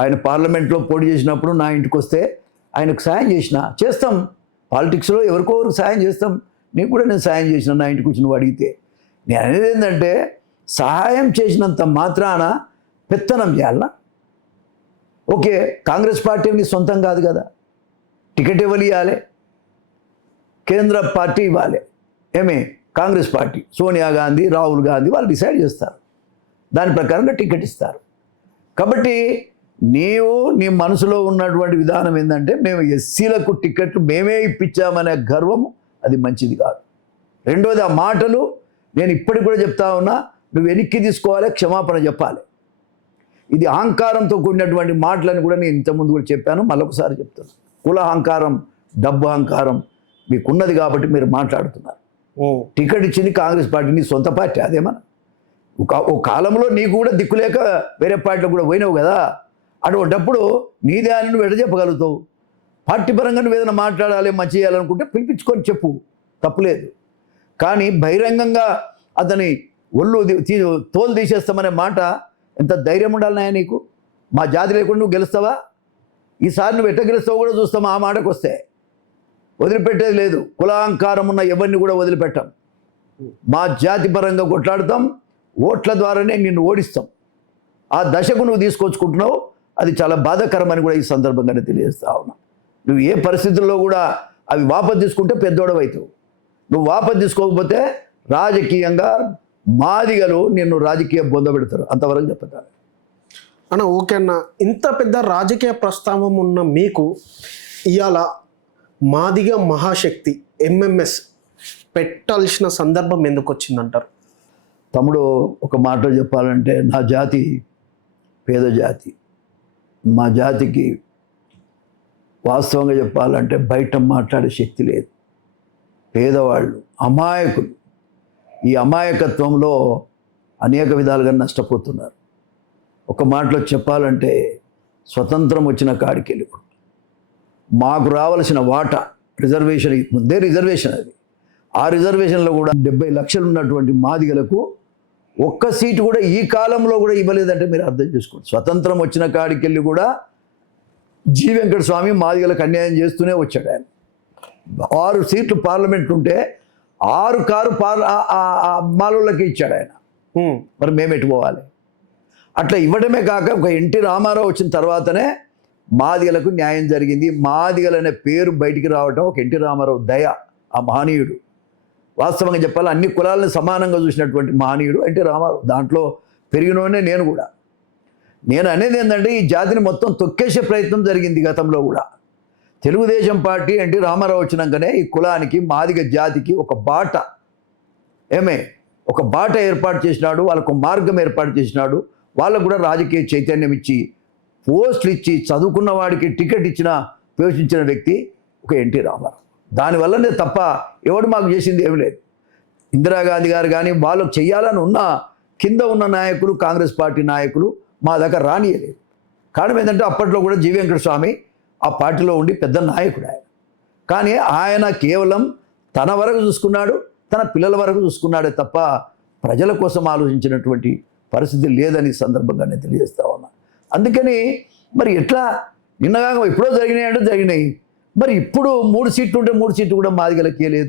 ఆయన పార్లమెంట్లో పోటీ చేసినప్పుడు నా ఇంటికి వస్తే ఆయనకు సాయం చేస్తాం. పాలిటిక్స్లో ఎవరికో సాయం చేస్తాం. నీకు కూడా నేను సాయం చేసిన నా ఇంటికి వచ్చి నువ్వు అడిగితే. నేను అనేది ఏంటంటే సహాయం చేసినంత మాత్రాన పెత్తనం చేయాలనా? ఓకే, కాంగ్రెస్ పార్టీ నీ సొంతం కాదు కదా, టికెట్ ఎవరు ఇవ్వాలి? కేంద్ర పార్టీ ఇవ్వాలి. ఏమే కాంగ్రెస్ పార్టీ, సోనియా గాంధీ, రాహుల్ గాంధీ వాళ్ళు డిసైడ్ చేస్తారు, దాని ప్రకారంగా టికెట్ ఇస్తారు. కాబట్టి నీవు నీ మనసులో ఉన్నటువంటి విధానం ఏంటంటే మేము ఎస్సీలకు టికెట్లు మేమే ఇప్పించామనే గర్వము, అది మంచిది కాదు. రెండోది, ఆ మాటలు నేను ఇప్పటికి కూడా చెప్తా ఉన్నా, నువ్వు వెనక్కి తీసుకోవాలి, క్షమాపణ చెప్పాలి. ఇది అహంకారంతో కూడినటువంటి మాటలని కూడా నేను ఇంతకుముందు కూడా చెప్పాను, మళ్ళొకసారి చెప్తాను. కుల అహంకారం, డబ్బు అహంకారం మీకున్నది కాబట్టి మీరు మాట్లాడుతున్నారు. టికెట్ ఇచ్చింది కాంగ్రెస్ పార్టీ, నీ సొంత పార్టీ. అదేమన్నా ఓ కాలంలో నీకు కూడా దిక్కులేక వేరే పార్టీలో కూడా పోయినావు కదా. అటువంటిప్పుడు నీదే అని నువ్వు ఎడ చెప్పగలుగుతావు? పార్టీ పరంగా నువ్వు ఏదైనా మాట్లాడాలి, మంచి చేయాలనుకుంటే పిలిపించుకొని చెప్పు, తప్పులేదు. కానీ బహిరంగంగా అతని తోలు తీసేస్తామనే మాట ఎంత ధైర్యం ఉండాలన్నాయా నీకు? మా జాతి లేకుండా నువ్వు గెలుస్తావా? ఈసారి నువ్వు ఎట్ట గెలుస్తావు కూడా చూస్తాం. ఆ మాటకు వస్తే వదిలిపెట్టేది లేదు. కులాహంకారం ఉన్న ఎవరిని కూడా వదిలిపెట్టాం. మా జాతి పరంగా కొట్లాడుతాం, ఓట్ల ద్వారానే నిన్ను ఓడిస్తాం. ఆ దశకు నువ్వు తీసుకొచ్చుకుంటున్నావు, అది చాలా బాధాకరమని కూడా ఈ సందర్భంగానే తెలియజేస్తా ఉన్నా. నువ్వు ఏ పరిస్థితుల్లో కూడా అవి వాపసు తీసుకుంటే పెద్దోడవైతావు. నువ్వు వాపసు తీసుకోకపోతే రాజకీయంగా మాదిగలు నిన్ను రాజకీయ బొంద పెడతారు. అంతవరకు చెప్తాను అన్న. ఓకే అన్న, ఇంత పెద్ద రాజకీయ ప్రస్తావం ఉన్న మీకు ఇవాళ మాదిగ మహాశక్తి ఎంఎంఎస్ పెట్టాల్సిన సందర్భం ఎందుకు వచ్చిందంటారు? తమ్ముడు, ఒక మాట చెప్పాలంటే నా జాతి పేద జాతి. మా జాతికి వాస్తవంగా చెప్పాలంటే బయట మాట్లాడే శక్తి లేదు. పేదవాళ్ళు, అమాయకులు. ఈ అమాయకత్వంలో అనేక విధాలుగా నష్టపోతున్నారు. ఒక మాటలో చెప్పాలంటే స్వతంత్రం వచ్చిన కాడికి వెళ్ళి మాకు రావాల్సిన వాటా రిజర్వేషన్, ముందే రిజర్వేషన్ అది. ఆ రిజర్వేషన్లో కూడా 70 లక్షలు ఉన్నటువంటి మాదిగలకు ఒక్క సీటు కూడా ఈ కాలంలో కూడా ఇవ్వలేదంటే మీరు అర్థం చేసుకోండి. స్వతంత్రం వచ్చిన కాడికి వెళ్ళి కూడా జి వెంకట స్వామి మాదిగలకు అన్యాయం చేస్తూనే వచ్చాడు. ఆయన 6 సీట్లు పార్లమెంట్ ఉంటే 6 కారు మాలోళ్ళకి ఇచ్చాడు ఆయన. మరి మేము ఎటు పోవాలి? అట్లా ఇవ్వడమే కాక ఒక ఎన్టీ రామారావు వచ్చిన తర్వాతనే మాదిగలకు న్యాయం జరిగింది. మాదిగలు అనే పేరు బయటికి రావటం ఒక ఎన్టీ రామారావు దయ. ఆ మహనీయుడు వాస్తవంగా చెప్పాలి అన్ని కులాలను సమానంగా చూసినటువంటి మహనీయుడు ఎన్టీ రామారావు. దాంట్లో పెరిగినోనే నేను కూడా. నేను అనేది ఏంటంటే ఈ జాతిని మొత్తం తొక్కేసే ప్రయత్నం జరిగింది గతంలో కూడా. తెలుగుదేశం పార్టీ ఎన్టీ రామారావు వచ్చినాకనే ఈ కులానికి, మాదిగ జాతికి ఒక బాట ఒక బాట ఏర్పాటు చేసినాడు. వాళ్ళకు మార్గం ఏర్పాటు చేసినాడు. వాళ్ళకు కూడా రాజకీయ చైతన్యం ఇచ్చి, పోస్టులు ఇచ్చి, చదువుకున్న వాడికి టికెట్ పోషించిన వ్యక్తి ఒక ఎన్టీ రామారావు. దానివల్లనే తప్ప ఎవడు మాకు చేసింది ఏమి లేదు. ఇందిరాగాంధీ గారు కానీ వాళ్ళకు చెయ్యాలని ఉన్న కింద ఉన్న నాయకులు, కాంగ్రెస్ పార్టీ నాయకులు మా దగ్గర రానియలేదు. కారణం ఏంటంటే అప్పట్లో కూడా జి వెంకట స్వామి ఆ పార్టీలో ఉండి పెద్ద నాయకుడు ఆయన. కానీ ఆయన కేవలం తన వరకు చూసుకున్నాడు, తన పిల్లల వరకు చూసుకున్నాడే తప్ప ప్రజల కోసం ఆలోచించినటువంటి పరిస్థితి లేదని సందర్భంగా నేను తెలియజేస్తా ఉన్నా. అందుకని మరి ఎట్లా నిన్నగా ఎప్పుడో జరిగినాయి అంటే జరిగినాయి. మరి ఇప్పుడు 3 సీట్లు ఉంటే 3 సీట్లు కూడా మాదిగలకి లేదు.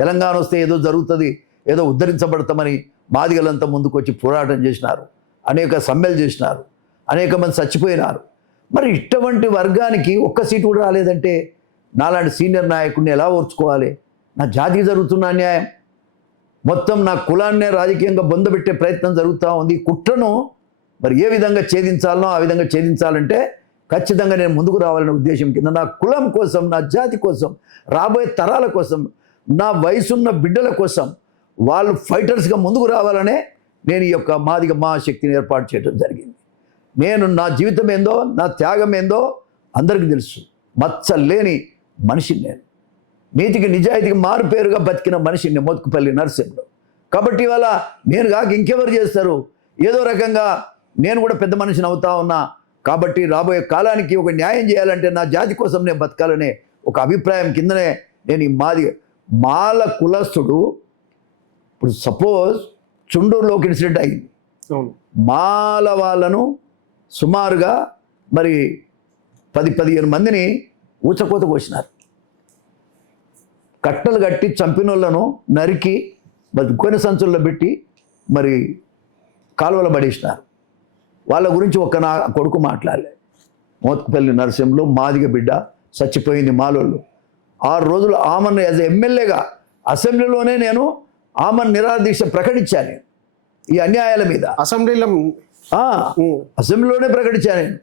తెలంగాణ వస్తే ఏదో జరుగుతుంది, ఏదో ఉద్ధరించబడతామని మాదిగలంతా ముందుకు వచ్చి పోరాటం చేసినారు, అనేక సమ్మెలు చేసినారు, అనేక మంది చచ్చిపోయినారు. మరి ఇటువంటి వర్గానికి ఒక్క సీటు కూడా రాలేదంటే నాలాంటి సీనియర్ నాయకుడిని ఎలా ఓర్చుకోవాలి? నా జాతికి జరుగుతున్న అన్యాయం, మొత్తం నా కులాన్నే రాజకీయంగా బొందబెట్టే ప్రయత్నం జరుగుతూ ఉంది. కుట్రను మరి ఏ విధంగా ఛేదించాలనో ఆ విధంగా ఛేదించాలంటే ఖచ్చితంగా నేను ముందుకు రావాలనే ఉద్దేశం కింద నా కులం కోసం, నా జాతి కోసం, రాబోయే తరాల కోసం, నా వయసున్న బిడ్డల కోసం వాళ్ళు ఫైటర్స్గా ముందుకు రావాలనే నేను ఈ యొక్క మాదిగ మహాశక్తిని ఏర్పాటు చేయడం జరిగింది. నేను నా జీవితం ఏందో, నా త్యాగం ఏందో అందరికీ తెలుసు. మచ్చలేని మనిషిని నేను, నీతికి నిజాయితీకి మారు పేరుగా బతికిన మనిషిని మోత్కుపల్లి నరసింహుడు. కాబట్టి ఇవాళ నేను కాక ఇంకెవరు చేస్తారు? ఏదో రకంగా నేను కూడా పెద్ద మనిషిని అవుతా ఉన్నా. కాబట్టి రాబోయే కాలానికి ఒక న్యాయం చేయాలంటే నా జాతి కోసం నేను బతకాలనే ఒక అభిప్రాయం కిందనే నేను ఈ మాల కులస్తుడు. ఇప్పుడు సపోజ్ చుండూరులోకి ఇన్సిడెంట్ అయింది. మాల వాళ్ళను సుమారుగా మరి 10-15 మందిని ఊచకోత కోసినారు. కట్టలు కట్టి చంపినోళ్ళను నరికి మరి కొన్ని సంచుల్లో పెట్టి మరి కాలువలో పడేసినారు. వాళ్ళ గురించి ఒక నా కొడుకు మాట్లాడలే. మోత్కుపల్లి నరసింహులు మాదిగ బిడ్డ చచ్చిపోయింది మాలోళ్ళు. 6 రోజులు ఆమెను యాజ్ ఎమ్మెల్యేగా అసెంబ్లీలోనే నేను ఆమెను నిరాదీక్ష ప్రకటించాను ఈ అన్యాయాల మీద. అసెంబ్లీలోనే ప్రకటించాను నేను.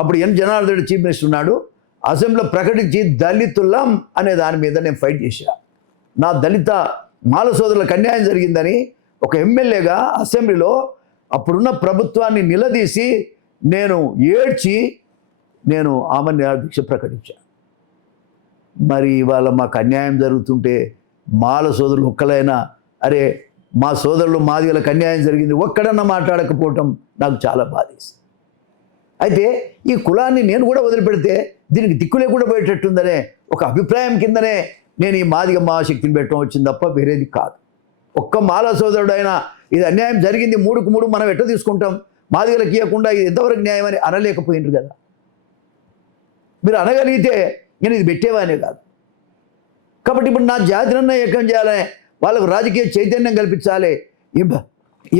అప్పుడు జనార్దన్ రెడ్డి చీఫ్ మినిస్టర్ ఉన్నాడు. అసెంబ్లీలో ప్రకటించి దళితులం అనే దాని మీద నేను ఫైట్ చేశా. నా దళిత మాల సోదరులకు అన్యాయం జరిగిందని ఒక ఎమ్మెల్యేగా అసెంబ్లీలో అప్పుడున్న ప్రభుత్వాన్ని నిలదీసి నేను ఏడ్చి నేను ఆమె నిరాదీక్ష ప్రకటించాను. మరి ఇవాళ మాకు అన్యాయం జరుగుతుంటే మాల సోదరులు ఒక్కలైనా అరే మా సోదరులు మాదిగలకు అన్యాయం జరిగింది ఒక్కడన్నా మాట్లాడకపోవటం నాకు చాలా బాధేస్తుంది. అయితే ఈ కులాన్ని నేను కూడా వదిలిపెడితే దీనికి దిక్కు లేకుండా పోయేటట్టుందనే ఒక అభిప్రాయం కిందనే నేను ఈ మాదిగ మహాశక్తిని పెట్టడం వచ్చింది తప్ప వేరేది కాదు. ఒక్క మాల సోదరుడు అయినా ఇది అన్యాయం జరిగింది 3కు 3 మనం ఎట్లా తీసుకుంటాం, మాదిగలకు ఇవ్వకుండా ఇది ఎంతవరకు న్యాయం అని అనలేకపోయినారు కదా. మీరు అనగలిగితే నేను ఇది పెట్టేవానే కాదు. కాబట్టి ఇప్పుడు నా జాతినన్నా ఏకం చేయాలనే వాళ్ళకు రాజకీయ చైతన్యం కల్పించాలి.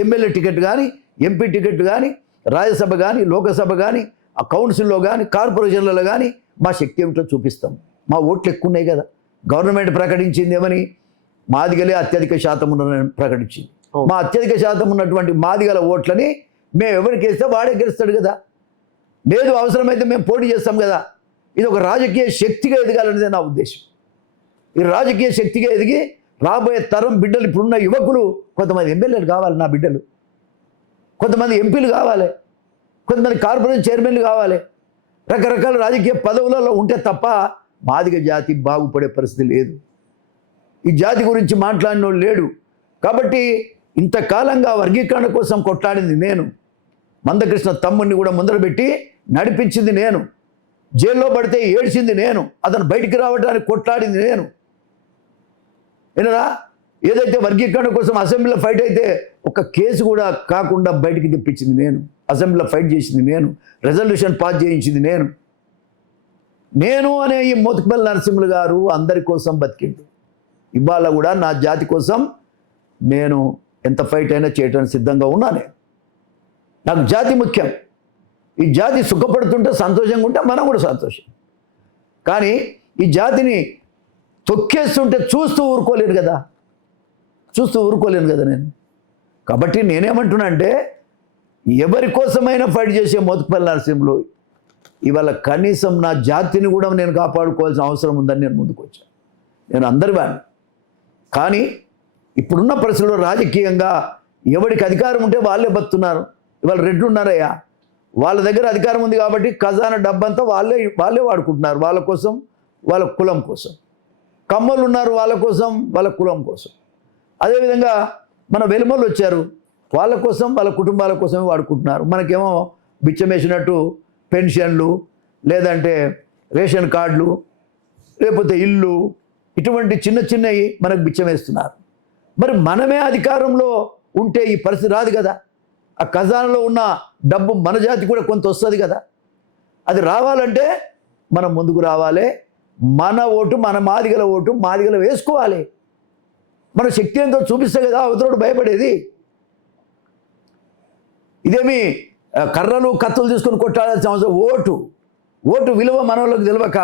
ఎమ్మెల్యే టికెట్ కానీ, ఎంపీ టికెట్ కానీ, రాజ్యసభ కానీ, లోకసభ కానీ, ఆ కౌన్సిల్లో కానీ, కార్పొరేషన్లలో కానీ మా శక్తి ఏమిటో చూపిస్తాం. మా ఓట్లు ఎక్కువ ఉన్నాయి కదా. గవర్నమెంట్ ప్రకటించింది ఏమని, మాదిగలే అత్యధిక శాతం ఉన్నారని ప్రకటించింది. మా అత్యధిక శాతం ఉన్నటువంటి మాదిగల ఓట్లని మేము ఎవరికి వేస్తే వాడే గెలుస్తాడు కదా. లేదు అవసరమైతే మేము పోటీ చేస్తాం కదా. ఇది ఒక రాజకీయ శక్తిగా ఎదగాలనేదే నా ఉద్దేశం. ఈ రాజకీయ శక్తిగా ఎదిగి రాబోయే తరం బిడ్డలు, ఇప్పుడున్న యువకులు కొంతమంది ఎమ్మెల్యేలు కావాలి, నా బిడ్డలు కొంతమంది ఎంపీలు కావాలి, కొంతమంది కార్పొరేషన్ చైర్మన్లు కావాలి, రకరకాల రాజకీయ పదవులలో ఉంటే తప్ప మాదిగ జాతి బాగుపడే పరిస్థితి లేదు. ఈ జాతి గురించి మాట్లాడినోడు లేడు. కాబట్టి ఇంతకాలంగా వర్గీకరణ కోసం కొట్లాడింది నేను. మందకృష్ణ తమ్ముడిని కూడా ముందర పెట్టి నడిపించింది నేను. జైల్లో పడితే ఏడ్చింది నేను. అతను బయటికి రావడానికి కొట్లాడింది నేను. ఏనరా ఏదైతే వర్గీకరణ కోసం అసెంబ్లీలో ఫైట్ అయితే ఒక కేసు కూడా కాకుండా బయటికి తెప్పించింది నేను. అసెంబ్లీలో ఫైట్ చేసింది నేను. రెజల్యూషన్ పాస్ చేయించింది నేను అనే ఈ మోత్కుపల్లి నరసింహులు గారు అందరి కోసం బతికిండు. ఇవాళ కూడా నా జాతి కోసం నేను ఎంత ఫైట్ అయినా చేయడానికి సిద్ధంగా ఉన్నాను. నాకు జాతి ముఖ్యం. ఈ జాతి సుఖపడుతుంటే సంతోషంగా ఉంటే మనం కూడా సంతోషం. కానీ ఈ జాతిని తొక్కేస్తుంటే చూస్తూ ఊరుకోలేను కదా నేను. కాబట్టి నేనేమంటున్నా అంటే ఎవరి కోసమైనా ఫైట్ చేసే మోత్కుపల్లి నరసింహులు ఇవాళ కనీసం నా జాతిని కూడా నేను కాపాడుకోవాల్సిన అవసరం ఉందని నేను ముందుకు వచ్చాను. నేను అందరి వాడిని. కానీ ఇప్పుడున్న పరిస్థితుల్లో రాజకీయంగా ఎవరికి అధికారం ఉంటే వాళ్ళే బతున్నారు. ఇవాళ రెడ్లు ఉన్నారయ్యా, వాళ్ళ దగ్గర అధికారం ఉంది కాబట్టి ఖజానా డబ్బంతా వాళ్ళే వాడుకుంటున్నారు, వాళ్ళ కోసం, వాళ్ళ కులం కోసం. కమ్మలు ఉన్నారు, వాళ్ళ కోసం, వాళ్ళ కులం కోసం. అదేవిధంగా మన వెలుమలు వచ్చారు, వాళ్ళ కోసం, వాళ్ళ కుటుంబాల కోసమే వాడుకుంటున్నారు. మనకేమో బిచ్చమేసినట్టు పెన్షన్లు, లేదంటే రేషన్ కార్డులు, లేకపోతే ఇల్లు, ఇటువంటి చిన్నవి మనకు బిచ్చమేస్తున్నారు. మరి మనమే అధికారంలో ఉంటే ఈ పరిస్థితి రాదు కదా. ఆ ఖజానాలో ఉన్న డబ్బు మన జాతి కూడా కొంత వస్తుంది కదా. అది రావాలంటే మనం ముందుకు రావాలి. మన ఓటు, మన మాదిగల ఓటు మాదిగల వేసుకోవాలి. మన శక్తి ఎంతో చూపిస్తే కదా అవతలోడు భయపడేది. ఇదేమి కర్రలు కత్తులు తీసుకొని కొట్టాల్సిన అవసరం. ఓటు విలువ మనలోకి తెలియక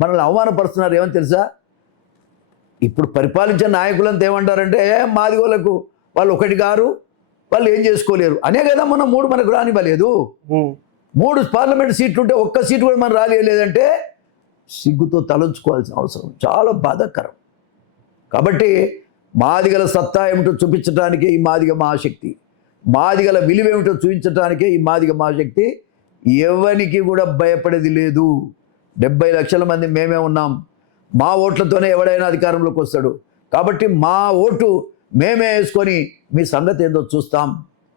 మనల్ని అవమానపరుస్తున్నారు. ఏమని తెలుసా, ఇప్పుడు పరిపాలించే నాయకులంతా ఏమంటారంటే మాదిగోళ్ళకు వాళ్ళు ఒకటి గారు, వాళ్ళు ఏం చేసుకోలేరు అనే కదా. మనం 3 మనకు రానివ్వలేదు. 3 పార్లమెంట్ సీట్లు ఉంటే ఒక్క సీటు కూడా మనం రాలేదంటే సిగ్గుతో తలంచుకోవాల్సిన అవసరం, చాలా బాధాకరం. కాబట్టి మాదిగల సత్తా ఏమిటో చూపించడానికే ఈ మాదిగ మహాశక్తి, మాదిగల విలువ ఏమిటో చూపించడానికే ఈ మాదిగ మహాశక్తి. ఎవరికి కూడా భయపడేది లేదు. 70 లక్షల మంది మేమే ఉన్నాం. మా ఓట్లతోనే ఎవడైనా అధికారంలోకి వస్తాడు. కాబట్టి మా ఓటు మేమే వేసుకొని మీ సంగతి ఏందో చూస్తాం.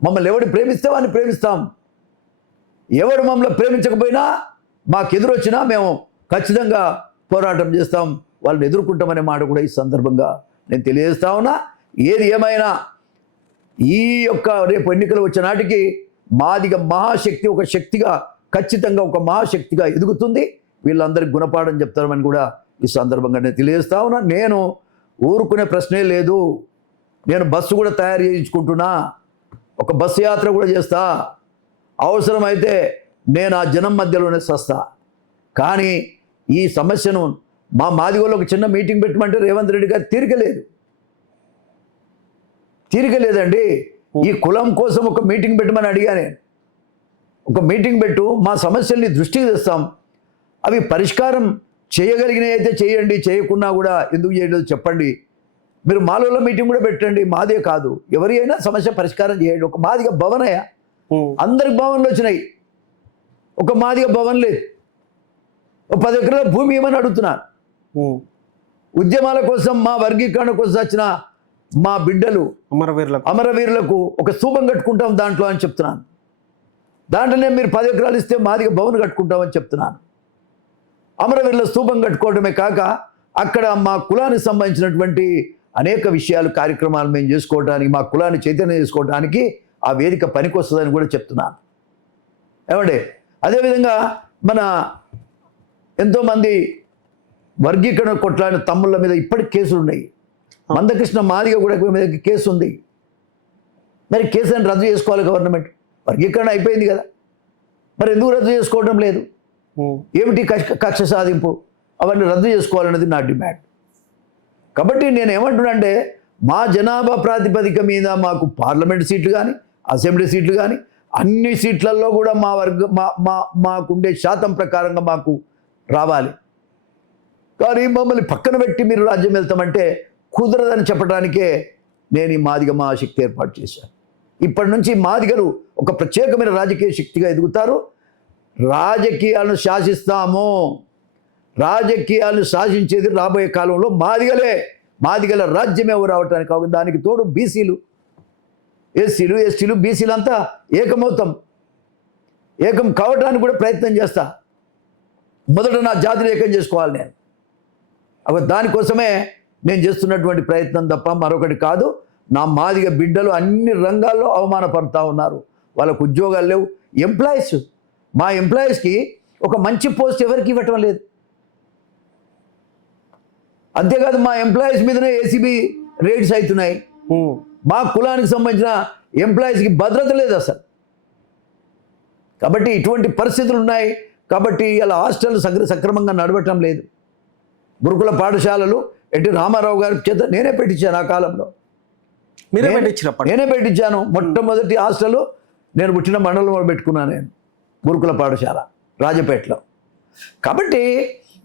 మమ్మల్ని ఎవడు ప్రేమిస్తే వాడిని ప్రేమిస్తాం. ఎవడు మమ్మల్ని ప్రేమించకపోయినా మాకు ఎదురొచ్చినా మేము ఖచ్చితంగా పోరాటం చేస్తాం, వాళ్ళని ఎదుర్కొంటామనే మాట కూడా ఈ సందర్భంగా నేను తెలియజేస్తా ఉన్నా. ఏది ఏమైనా ఈ యొక్క రేపు ఎన్నికలు వచ్చే నాటికి మాదిగ మహాశక్తి ఒక శక్తిగా, ఖచ్చితంగా ఒక మహాశక్తిగా ఎదుగుతుంది. వీళ్ళందరికీ గుణపాఠం చెప్తారని కూడా ఈ సందర్భంగా నేను తెలియజేస్తా ఉన్నా. నేను ఊరుకునే ప్రశ్నే లేదు. నేను బస్సు కూడా తయారు చేయించుకుంటున్నా, ఒక బస్సు యాత్ర కూడా చేస్తా, అవసరమైతే నేను ఆ జనం మధ్యలోనే సస్తా. కానీ ఈ సమస్యను మా మాదిగోళ్ళు ఒక చిన్న మీటింగ్ పెట్టమంటే రేవంత్ రెడ్డి గారు తీరిక లేదండి. ఈ కులం కోసం ఒక మీటింగ్ పెట్టమని అడిగా నేను. ఒక మీటింగ్ పెట్టు, మా సమస్యల్ని దృష్టికి తెస్తాం, అవి పరిష్కారం చేయగలిగినవి అయితే చేయండి, చేయకున్నా కూడా ఎందుకు చేయలేదు చెప్పండి. మీరు మాలోళ్ళ మీటింగ్ కూడా పెట్టండి, మాదే కాదు, ఎవరి అయినా సమస్య పరిష్కారం చేయండి. ఒక మాదిగ భవనయ్య, అందరికి భవన్లు వచ్చినాయి, ఒక మాదిగ భవన్ లేదు. ఒక 10 ఎకరాల భూమి ఏమని అడుగుతున్నారు. ఉద్యమాల కోసం, మా వర్గీకరణ కోసం వచ్చిన మా బిడ్డలు అమరవీరులకు ఒక స్తూపం కట్టుకుంటాం దాంట్లో అని చెప్తున్నాను. దాంట్లోనే మీరు 10 ఎకరాలు ఇస్తే మాదిగ భవన్ కట్టుకుంటామని చెప్తున్నాను. అమరవీరుల స్తూపం కట్టుకోవడమే కాక అక్కడ మా కులానికి సంబంధించినటువంటి అనేక విషయాలు, కార్యక్రమాలు మేము చేసుకోవడానికి, మా కులాన్ని చైతన్యం చేసుకోవడానికి ఆ వేదిక పనికొస్తుందని కూడా చెప్తున్నాను. ఏమంటే అదేవిధంగా మన ఎంతోమంది వర్గీకరణ కొట్లాడిన తమ్ముళ్ళ మీద ఇప్పటికి కేసులు ఉన్నాయి. మందకృష్ణ మాదిగ కూడా మీద కేసు ఉంది. మరి కేసులను రద్దు చేసుకోవాలి గవర్నమెంట్. వర్గీకరణ అయిపోయింది కదా, మరి ఎందుకు రద్దు చేసుకోవడం లేదు? ఏమిటి కక్ష సాధింపు? అవన్నీ రద్దు చేసుకోవాలన్నది నా డిమాండ్. కాబట్టి నేను ఏమంటున్నా అంటే, మా జనాభా ప్రాతిపదిక మీద మాకు పార్లమెంట్ సీట్లు కానీ, అసెంబ్లీ సీట్లు కానీ, అన్ని సీట్లలో కూడా మాకుండే శాతం ప్రకారంగా మాకు రావాలి. కానీ మమ్మల్ని పక్కన పెట్టి మీరు రాజ్యం వెళ్తామంటే కుదరదని చెప్పడానికే నేను ఈ మాదిగ మహాశక్తి ఏర్పాటు చేశాను. ఇప్పటి నుంచి మాదిగలు ఒక ప్రత్యేకమైన రాజకీయ శక్తిగా ఎదుగుతారు. రాజకీయాలను శాసిస్తాము. రాజకీయాలను శాసించేది రాబోయే కాలంలో మాదిగలే. మాదిగల రాజ్యమే రావటానికి కాదు, దానికి తోడు బీసీలు, ఎస్సీలు, ఎస్టీలు, బీసీలు అంతా ఏకం కావడానికి కూడా ప్రయత్నం చేస్తా. మొదట నా జాతిని ఏకం చేసుకోవాలి నేను. దానికోసమే నేను చేస్తున్నటువంటి ప్రయత్నం తప్ప మరొకటి కాదు. నా మాదిగ బిడ్డలు అన్ని రంగాల్లో అవమానపడుతూ ఉన్నారు. వాళ్ళకు ఉద్యోగాలు లేవు. మా ఎంప్లాయీస్కి ఒక మంచి పోస్ట్ ఎవరికి ఇవ్వటం లేదు. అంతేకాదు మా ఎంప్లాయీస్ మీదనే ఏసీబీ రేడ్స్ అవుతున్నాయి. మా కులానికి సంబంధించిన ఎంప్లాయీస్కి భద్రత లేదు అసలు. కాబట్టి ఇటువంటి పరిస్థితులు ఉన్నాయి. కాబట్టి ఇలా హాస్టల్ సక్రమంగా నడవటం లేదు. గురుకుల పాఠశాలలు ఎన్టీ రామారావు గారి చేత నేనే పెట్టించాను. ఆ కాలంలో నేనే పెట్టించాను. మొట్టమొదటి హాస్టల్ నేను పుట్టిన మండలంలో పెట్టుకున్నాను నేను, గురుకుల పాఠశాల రాజపేటలో. కాబట్టి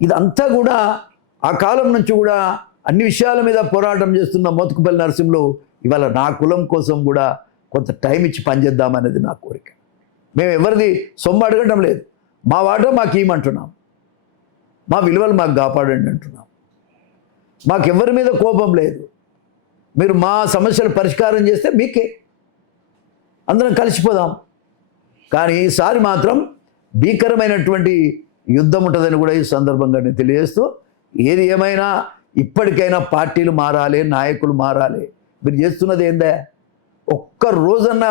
ఇదంతా కూడా ఆ కాలం నుంచి కూడా అన్ని విషయాల మీద పోరాటం చేస్తున్న మోత్కుపల్లి నరసింహులు ఇవాళ నా కులం కోసం కూడా కొంత టైం ఇచ్చి పనిచేద్దామనేది నా కోరిక. మేము ఎవరిది సొమ్ము అడగడం లేదు. మా వాటా మాకు ఇవ్వమంటున్నాం, మా విలువలు మాకు కాపాడండి అంటున్నాం. మాకెవరి మీద కోపం లేదు. మీరు మా సమస్యలు పరిష్కారం చేస్తే మీకే, అందరం కలిసిపోదాం. కానీ ఈసారి మాత్రం భీకరమైనటువంటి యుద్ధం ఉంటుందని కూడా ఈ సందర్భంగా నేను తెలియజేస్తూ, ఏది ఏమైనా ఇప్పటికైనా పార్టీలు మారాలి, నాయకులు మారాలి. మీరు చేస్తున్నది ఏందా? ఒక్క రోజన్నా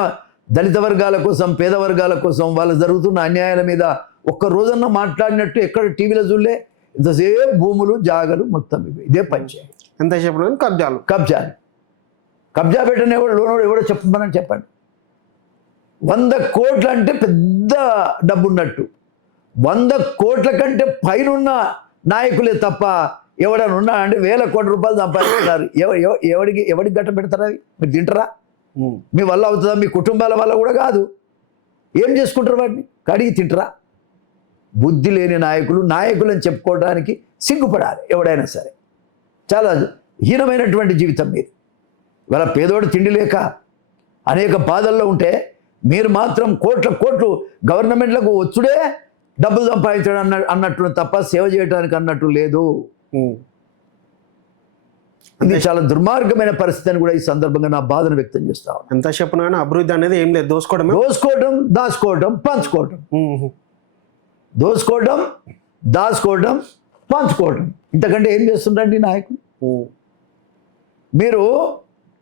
దళిత వర్గాల కోసం, పేద వర్గాల కోసం, వాళ్ళు జరుగుతున్న అన్యాయాల మీద ఒక్క రోజన్నా మాట్లాడినట్టు ఎక్కడ టీవీలో చూడలే. ఇంతసేపు భూములు, జాగలు మొత్తం ఇదే పంచాయతీ. ఎంతసేపు కబ్జా పెట్టిన లోనోడు ఎవడో చెప్పండి. 100 కోట్లు అంటే పెద్ద డబ్బు ఉన్నట్టు. 100 కోట్ల కంటే పైనున్న నాయకులే తప్ప ఎవడన్నా ఉన్నా అంటే 1000 కోట్ల రూపాయలు సంపాదిస్తున్నారు. ఎవడికి గట్ట పెడతారా? మీరు తింటారా? మీ వల్ల అవుతుందా? మీ కుటుంబాల వల్ల కూడా కాదు. ఏం చేసుకుంటారు? వాటిని కడిగి తింటారా? బుద్ధి లేని నాయకులని చెప్పుకోవడానికి సిగ్గుపడాలి ఎవడైనా సరే. చాలా హీనమైనటువంటి జీవితం మీది. ఇవాళ పేదోడు తిండి లేక అనేక బాధల్లో ఉంటే మీరు మాత్రం కోట్లు గవర్నమెంట్లకు వచ్చుడే డబ్బులు సంపాదించడం అన్నట్టు తప్ప సేవ చేయడానికి అన్నట్టు లేదు. ఇది చాలా దుర్మార్గమైన పరిస్థితి అని కూడా ఈ సందర్భంగా నా బాధను వ్యక్తం చేస్తా ఉన్నాను. ఎంత చెప్పినా అభివృద్ధి అనేది ఏం లేదు. దోసుకోవడం, దాచుకోవడం, పంచుకోవడం. ఇంతకంటే ఏం చేస్తుండండి నాయకులు?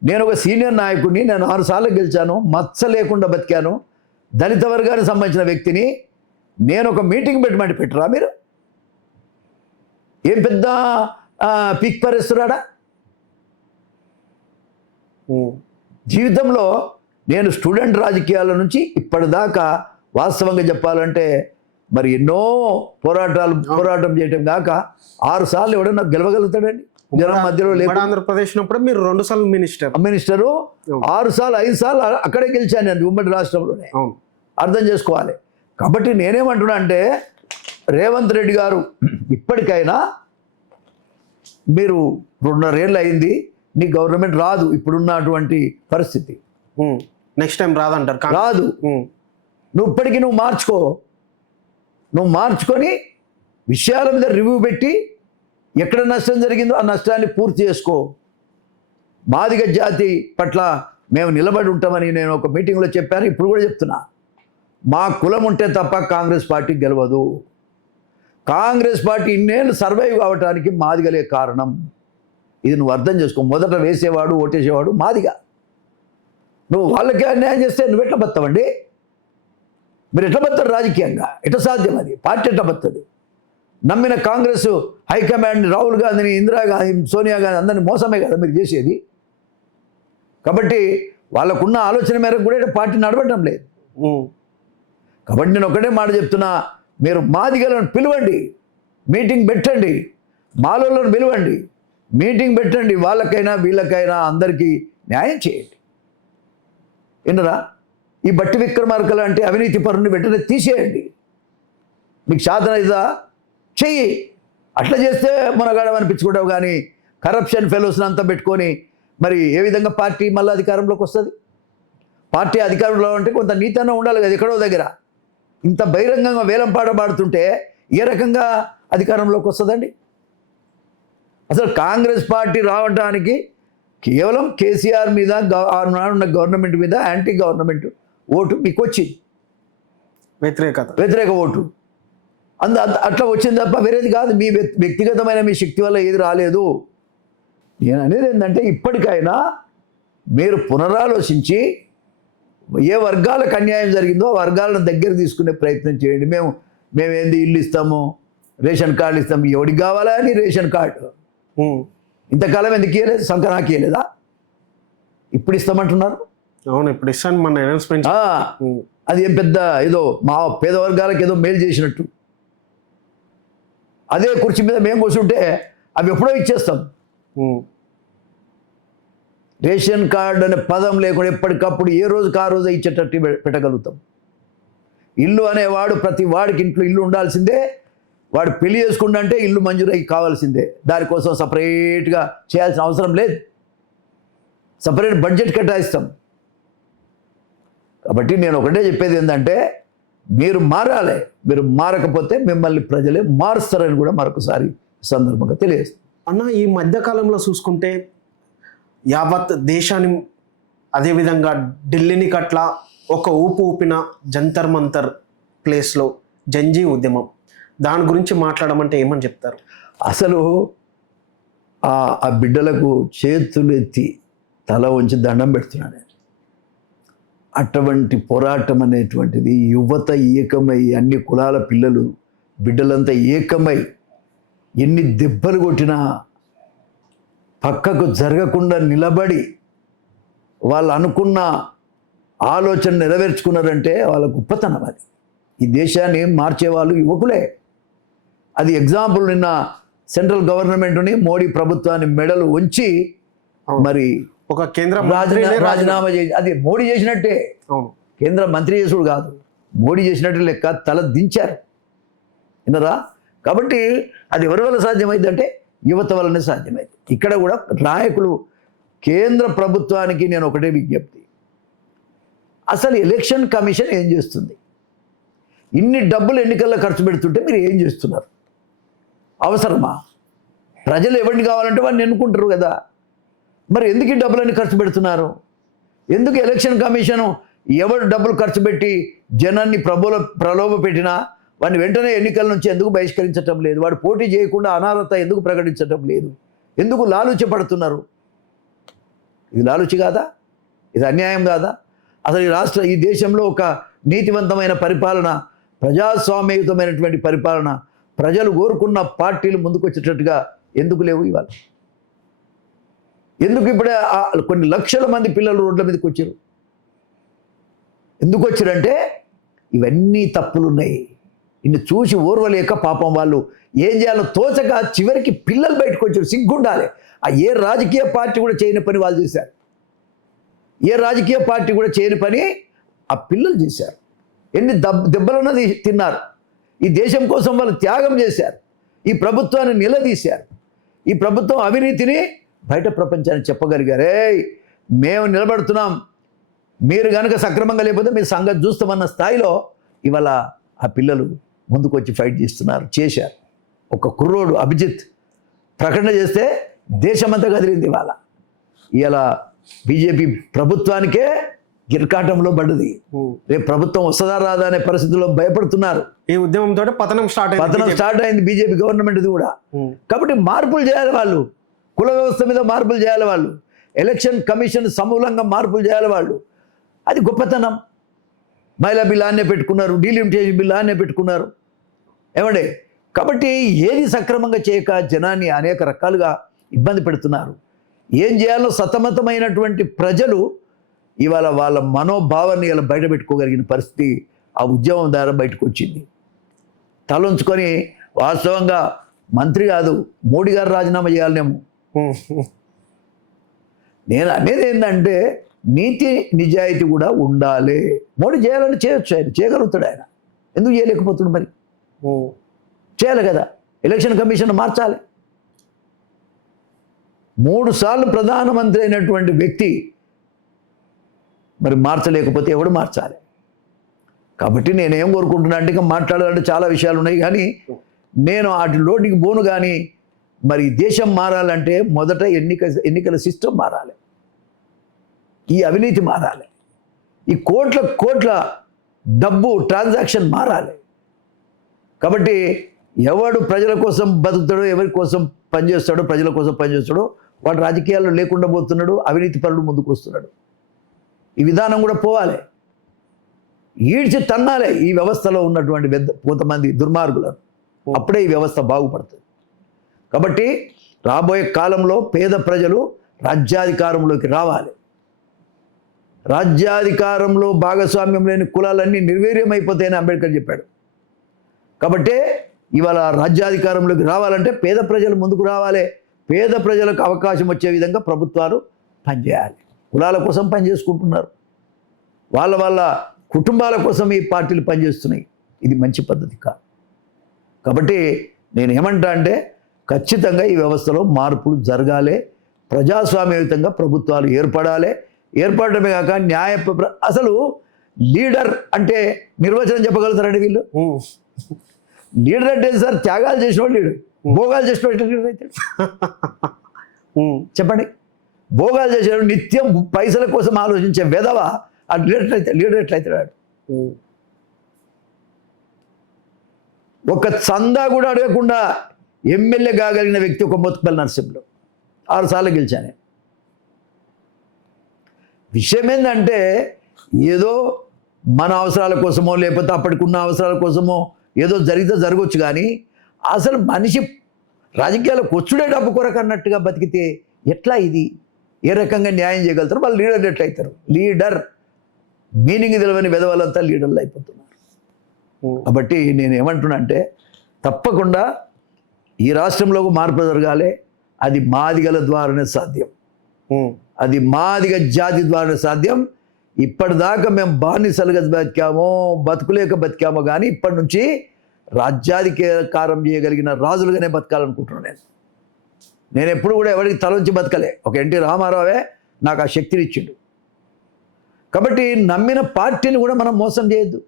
నేను ఒక సీనియర్ నాయకుడిని, నేను 6 సార్లు గెలిచాను, మచ్చ లేకుండా బతికాను, దళిత వర్గానికి సంబంధించిన వ్యక్తిని. నేను ఒక మీటింగ్ పెట్టరా మీరు? ఏం పెద్ద పిక్ పరిస్తున్నాడా? జీవితంలో నేను స్టూడెంట్ రాజకీయాల నుంచి ఇప్పటిదాకా వాస్తవంగా చెప్పాలంటే మరి ఎన్నో పోరాటం చేయటం కాక 6 సార్లు ఎవడన్నా గెలవగలుగుతాడండి జనం మధ్యలో ఉమ్మడి ఆంధ్రప్రదేశ్ ఉన్నప్పుడు మీరు 2 సార్లు మినిస్టరు 6 సార్లు 5 సార్లు అక్కడే గెలిచాను నేను ఉమ్మడి రాష్ట్రంలోనే. అవును, అర్థం చేసుకోవాలి. కాబట్టి నేనేమంటున్నా అంటే రేవంత్ రెడ్డి గారు ఇప్పటికైనా మీరు 2.5 ఏళ్ళు అయింది, నీ గవర్నమెంట్ రాదు ఇప్పుడున్నటువంటి పరిస్థితి. నెక్స్ట్ టైం రాదంటారు. రాదు. నువ్వు ఇప్పటికీ నువ్వు మార్చుకొని విషయాల మీద రివ్యూ పెట్టి ఎక్కడ నష్టం జరిగిందో ఆ నష్టాన్ని పూర్తి చేసుకో. మాదిగ జాతి పట్ల మేము నిలబడి ఉంటామని నేను ఒక మీటింగ్లో చెప్పాను, ఇప్పుడు కూడా చెప్తున్నా. మా కులం ఉంటే తప్ప కాంగ్రెస్ పార్టీ గెలవదు. కాంగ్రెస్ పార్టీ ఇన్నేళ్ళు సర్వైవ్ కావటానికి మాదిగలే కారణం. ఇది నువ్వు అర్థం చేసుకో. మొదట వేసేవాడు ఓటేసేవాడు మాదిగా. నువ్వు వాళ్ళకి అన్యాయం చేస్తే నువ్వు ఎట్లా బతావండి? మీరు ఎట్లా బతారు రాజకీయంగా? ఎట్లా సాధ్యం? అది పార్టీ ఎట్లా బతుంది? నమ్మిన కాంగ్రెస్ హైకమాండ్ రాహుల్ గాంధీని, ఇందిరాగాంధీ, సోనియా గాంధీ అందరినీ మోసమే కదా మీరు చేసేది. కాబట్టి వాళ్ళకున్న ఆలోచన మేరకు కూడా పార్టీ నడవటం లేదు. కాబట్టి నేను ఒకటే మాట చెప్తున్నా, మీరు మాదిగలను పిలవండి, మీటింగ్ పెట్టండి, మాలోళ్ళను పిలవండి, మీటింగ్ పెట్టండి. వాళ్ళకైనా వీళ్ళకైనా అందరికీ న్యాయం చేయండి. విన్నరా? ఈ బట్టి విక్రమార్క లాంటి అవినీతి పరుని వెంటనే తీసేయండి. మీకు సాధన ఇదా చెయ్యి. అట్లా చేస్తే మనగాడం అనిపించుకుంటావు. కానీ కరప్షన్ ఫెలోస్ని అంతా పెట్టుకొని మరి ఏ విధంగా పార్టీ మళ్ళీ అధికారంలోకి వస్తుంది? పార్టీ అధికారంలో అంటే కొంత నీతన్నా ఉండాలి కదా ఎక్కడో దగ్గర. ఇంత బహిరంగంగా వేలం పాట పాడుతుంటే ఏ రకంగా అధికారంలోకి వస్తుందండి? అసలు కాంగ్రెస్ పార్టీ రావడానికి కేవలం కేసీఆర్ మీద ఉన్న గవర్నమెంట్ మీద యాంటీ గవర్నమెంట్ ఓటు మీకు వచ్చింది, వ్యతిరేక ఓటు అట్లా వచ్చింది తప్ప వేరేది కాదు. మీ వ్యక్తిగతమైన మీ శక్తి వల్ల ఏది రాలేదు. నేను అనేది ఏంటంటే ఇప్పటికైనా మీరు పునరాలోచించి ఏ వర్గాలకు అన్యాయం జరిగిందో ఆ వర్గాలను దగ్గర తీసుకునే ప్రయత్నం చేయండి. మేమేంది ఇల్లు ఇస్తాము, రేషన్ కార్డు ఇస్తాము. ఎవడికి కావాలా అని రేషన్ కార్డు? ఇంతకాలం ఎందుకు ఇవ్వలేదు? సంక్రాంతికి ఇవ్వలేదా? ఇప్పుడు ఇస్తామంటున్నారు. అవును, ఇప్పుడు ఇస్తాను మన అనౌన్స్మెంట్. అది ఏం పెద్ద ఏదో మా పేద వర్గాలకు ఏదో మేలు చేసినట్టు. అదే కుర్చీ మీద మేము కూర్చుంటే అవి ఎప్పుడో ఇచ్చేస్తాం. రేషన్ కార్డు అనే పదం లేకుండా ఎప్పటికప్పుడు ఏ రోజుకి ఆ రోజు ఇచ్చేటట్టు పెట్టగలుగుతాం. ఇల్లు అనేవాడు ప్రతి వాడికి ఇంట్లో ఇల్లు ఉండాల్సిందే. వాడు పెళ్లి చేసుకుంటే ఇల్లు మంజూరై కావాల్సిందే. దానికోసం సపరేట్గా చేయాల్సిన అవసరం లేదు. సపరేట్ బడ్జెట్ కేటాయిస్తాం. కాబట్టి నేను ఒకటే చెప్పేది ఏంటంటే మీరు మారాలి. మీరు మారకపోతే మిమ్మల్ని ప్రజలే మారుస్తారని కూడా మరొకసారి సందర్భంగా తెలియజేస్తాం. అన్న, ఈ మధ్యకాలంలో చూసుకుంటే యావత్ దేశాన్ని, అదేవిధంగా ఢిల్లీని కట్ల ఒక ఊపిన జంతర్ మంతర్ ప్లేస్లో జంజీ ఉద్యమం, దాని గురించి మాట్లాడమంటే ఏమని చెప్తారు? అసలు ఆ బిడ్డలకు చేతులు ఎత్తి తల ఉంచి దండం పెడుతున్నాను. అటువంటి పోరాటం అనేటువంటిది యువత ఏకమై, అన్ని కులాల పిల్లలు బిడ్డలంతా ఏకమై ఎన్ని దెబ్బలు కొట్టినా పక్కకు జరగకుండా నిలబడి వాళ్ళు అనుకున్న ఆలోచన నెరవేర్చుకున్నారంటే వాళ్ళ గొప్పతనం. అది ఈ దేశాన్ని మార్చేవాళ్ళు యువకులే. అది ఎగ్జాంపుల్ నిన్న సెంట్రల్ గవర్నమెంట్ని, మోడీ ప్రభుత్వాన్ని మెడలు ఉంచి మరి ఒక కేంద్ర రాజీనామా చేసి, అది మోడీ చేసినట్టే. కేంద్ర మంత్రి చేసుడు కాదు, మోడీ చేసినట్టు లెక్క తల దించారు. విన్నరా? కాబట్టి అది ఎవరి వల్ల సాధ్యమైంది అంటే యువత వల్లనే సాధ్యమైంది. ఇక్కడ కూడా నాయకులు, కేంద్ర ప్రభుత్వానికి నేను ఒకటే విజ్ఞప్తి, అసలు ఎలక్షన్ కమిషన్ ఏం చేస్తుంది? ఇన్ని డబ్బులు ఎన్నికల్లో ఖర్చు పెడుతుంటే మీరు ఏం చేస్తున్నారు? అవసరమా? ప్రజలు ఎవరిని కావాలంటే వాడిని ఎన్నుకుంటారు కదా. మరి ఎందుకు ఈ డబ్బులన్నీ ఖర్చు పెడుతున్నారు? ఎందుకు ఎలక్షన్ కమిషను ఎవరు డబ్బులు ఖర్చు పెట్టి జనాన్ని ప్రలోభ పెట్టినా వాడిని వెంటనే ఎన్నికల నుంచి ఎందుకు బహిష్కరించటం లేదు? వాడు పోటీ చేయకుండా అనర్హత ఎందుకు ప్రకటించటం లేదు? ఎందుకు లాలూచి పడుతున్నారు? ఇది లాలూచి కాదా? ఇది అన్యాయం కాదా? అసలు ఈ దేశంలో ఒక నీతివంతమైన పరిపాలన, ప్రజాస్వామ్యయుతమైనటువంటి పరిపాలన, ప్రజలు కోరుకున్న పార్టీలు ముందుకు వచ్చేటట్టుగా ఎందుకు లేవు? ఇవాళ ఎందుకు ఇప్పుడే కొన్ని లక్షల మంది పిల్లలు రోడ్ల మీదకి వచ్చారు? ఎందుకు వచ్చారంటే ఇవన్నీ తప్పులు ఉన్నాయి. ఇన్ని చూసి ఓర్వలేక పాపం వాళ్ళు ఏం చేయాలో తోచక చివరికి పిల్లలు బయటకు వచ్చారు. సిగ్గుండాలి. ఏ రాజకీయ పార్టీ కూడా చేయని పని వాళ్ళు చేశారు. ఏ రాజకీయ పార్టీ కూడా చేయని పని ఆ పిల్లలు చేశారు. ఎన్ని దెబ్బలన్నది తిన్నారు. ఈ దేశం కోసం వాళ్ళు త్యాగం చేశారు. ఈ ప్రభుత్వాన్ని నిలదీశారు. ఈ ప్రభుత్వం అవినీతిని బయట ప్రపంచాన్ని చెప్పగలిగారే, మేము నిలబడుతున్నాం, మీరు కనుక సక్రమంగా లేకపోతే మీ సంగతి చూస్తామన్న స్థాయిలో ఇవాళ ఆ పిల్లలు ముందుకు వచ్చి ఫైట్ చేశారు. ఒక కుర్రోడు అభిజిత్ ప్రకటన చేస్తే దేశమంతా కదిలింది. ఇవాళ బీజేపీ ప్రభుత్వానికే గిరకాటంలో పడ్డది. రేపు ప్రభుత్వం వస్తుందా రాదా అనే పరిస్థితుల్లో భయపడుతున్నారు. ఈ ఉద్యమంతో పతనం స్టార్ట్ అయింది బీజేపీ గవర్నమెంట్ది కూడా. కాబట్టి మార్పులు చేయాలి వాళ్ళు. కుల వ్యవస్థ మీద మార్పులు చేయాలి వాళ్ళు. ఎలక్షన్ కమిషన్ సమూలంగా మార్పులు చేయాలి వాళ్ళు. అది గొప్పతనం. మహిళా బిల్లు ఆనే పెట్టుకున్నారు, డీలిమిటేషన్ బిల్లు ఆనే పెట్టుకున్నారు. ఏమండి? కాబట్టి ఏది సక్రమంగా చేయక జనాన్ని అనేక రకాలుగా ఇబ్బంది పెడుతున్నారు. ఏం చేయాలో సతమతమైనటువంటి ప్రజలు ఇవాళ వాళ్ళ మనోభావాన్ని ఇలా బయట పెట్టుకోగలిగిన పరిస్థితి ఆ ఉద్యమం ద్వారా బయటకు వచ్చింది. తలంచుకొని వాస్తవంగా మంత్రి కాదు, మోడీ గారు రాజీనామా చేయాలనేమో. నేను అనేది ఏంటంటే నీతి నిజాయితీ కూడా ఉండాలి. మోడీ చేయాలని చేయొచ్చు, ఆయన చేయగలుగుతాడు. ఆయన ఎందుకు చేయలేకపోతున్నాడు? మరి చేయాలి కదా. ఎలక్షన్ కమిషన్ మార్చాలి. 3 సార్లు ప్రధానమంత్రి అయినటువంటి వ్యక్తి మరి మార్చలేకపోతే ఎవడు మార్చాలి? కాబట్టి నేనేం కోరుకుంటున్నా అంటే, ఇంకా మాట్లాడాలంటే చాలా విషయాలు ఉన్నాయి, కానీ నేను వాటిలోనికి పోను. కానీ మరి దేశం మారాలంటే మొదట ఎన్నికల సిస్టమ్ మారాలి. ఈ అవినీతి మారాలి. ఈ కోట్ల డబ్బు ట్రాన్సాక్షన్ మారాలి. కాబట్టి ఎవడు ప్రజల కోసం బతుకుతాడో, ఎవరి కోసం పనిచేస్తాడో, ప్రజల కోసం పనిచేస్తాడో వాడు రాజకీయాల్లో లేకుండా పోతున్నాడు. అవినీతి పరుడు ముందుకు వస్తున్నాడు. ఈ విధానం కూడా పోవాలి. ఈడ్చి తన్నాలే ఈ వ్యవస్థలో ఉన్నటువంటి కొంతమంది దుర్మార్గులను. అప్పుడే ఈ వ్యవస్థ బాగుపడుతుంది. కాబట్టి రాబోయే కాలంలో పేద ప్రజలు రాజ్యాధికారంలోకి రావాలి. రాజ్యాధికారంలో భాగస్వామ్యం లేని కులాలన్నీ నిర్వీర్యం అయిపోతాయని అంబేద్కర్ చెప్పాడు. కాబట్టి ఇవాళ రాజ్యాధికారంలోకి రావాలంటే పేద ప్రజలు ముందుకు రావాలి. పేద ప్రజలకు అవకాశం వచ్చే విధంగా ప్రభుత్వాలు పనిచేయాలి. కులాల కోసం పనిచేసుకుంటున్నారు, వాళ్ళ కుటుంబాల కోసం ఈ పార్టీలు పనిచేస్తున్నాయి. ఇది మంచి పద్ధతి కాదు. కాబట్టి నేను ఏమంటా అంటే ఖచ్చితంగా ఈ వ్యవస్థలో మార్పులు జరగాలి. ప్రజాస్వామ్యయుతంగా ప్రభుత్వాలు ఏర్పడమే కాక అసలు లీడర్ అంటే నిర్వచనం చెప్పగలుగుతారండి వీళ్ళు? లీడర్ అంటే సార్ త్యాగాలు చేసినవాడు లీడర్, భోగాలు చేసినవాడు లీడర్ అయితే చెప్పండి. భోగాలు చేసేవాడు, నిత్యం పైసల కోసం ఆలోచించే వెధవ ఆ లీడర్ ఎట్లయితే ఒక చందా కూడా అడగకుండా ఎమ్మెల్యే కాగలిగిన వ్యక్తి ఒక మోత్కుపల్లి నరసింహులు 6 సార్లు గెలిచాను. విషయం ఏంటంటే ఏదో మన అవసరాల కోసమో లేకపోతే అప్పటికున్న అవసరాల కోసమో ఏదో జరిగితే జరగవచ్చు, కానీ అసలు మనిషి రాజకీయాలకు వచ్చుడే డబ్బు కొరకు అన్నట్టుగా బతికితే ఎట్లా? ఇది ఏ రకంగా న్యాయం చేయగలుగుతారు? వాళ్ళు లీడర్ ఎట్లయితారు? లీడర్ మీనింగ్ తెలియని విధవలంతా లీడర్లు అయిపోతున్నారు. కాబట్టి నేను ఏమంటున్నా అంటే తప్పకుండా ఈ రాష్ట్రంలో మార్పు జరగాలి. అది మాదిగల ద్వారానే సాధ్యం. అది మాదిగ జాతి ద్వారానే సాధ్యం. ఇప్పటిదాకా మేము బానిసలుగా బతుకులేక కానీ ఇప్పటి నుంచి రాజ్యాధికారం చేయగలిగిన రాజులుగానే బతకాలనుకుంటున్నాను. నేను ఎప్పుడు కూడా ఎవరికి తలంచి బతకలే. ఒక ఎన్టీ రామారావే నాకు ఆ శక్తిని ఇచ్చిండు. కాబట్టి నమ్మిన పార్టీని కూడా మనం మోసం చేయొద్దు.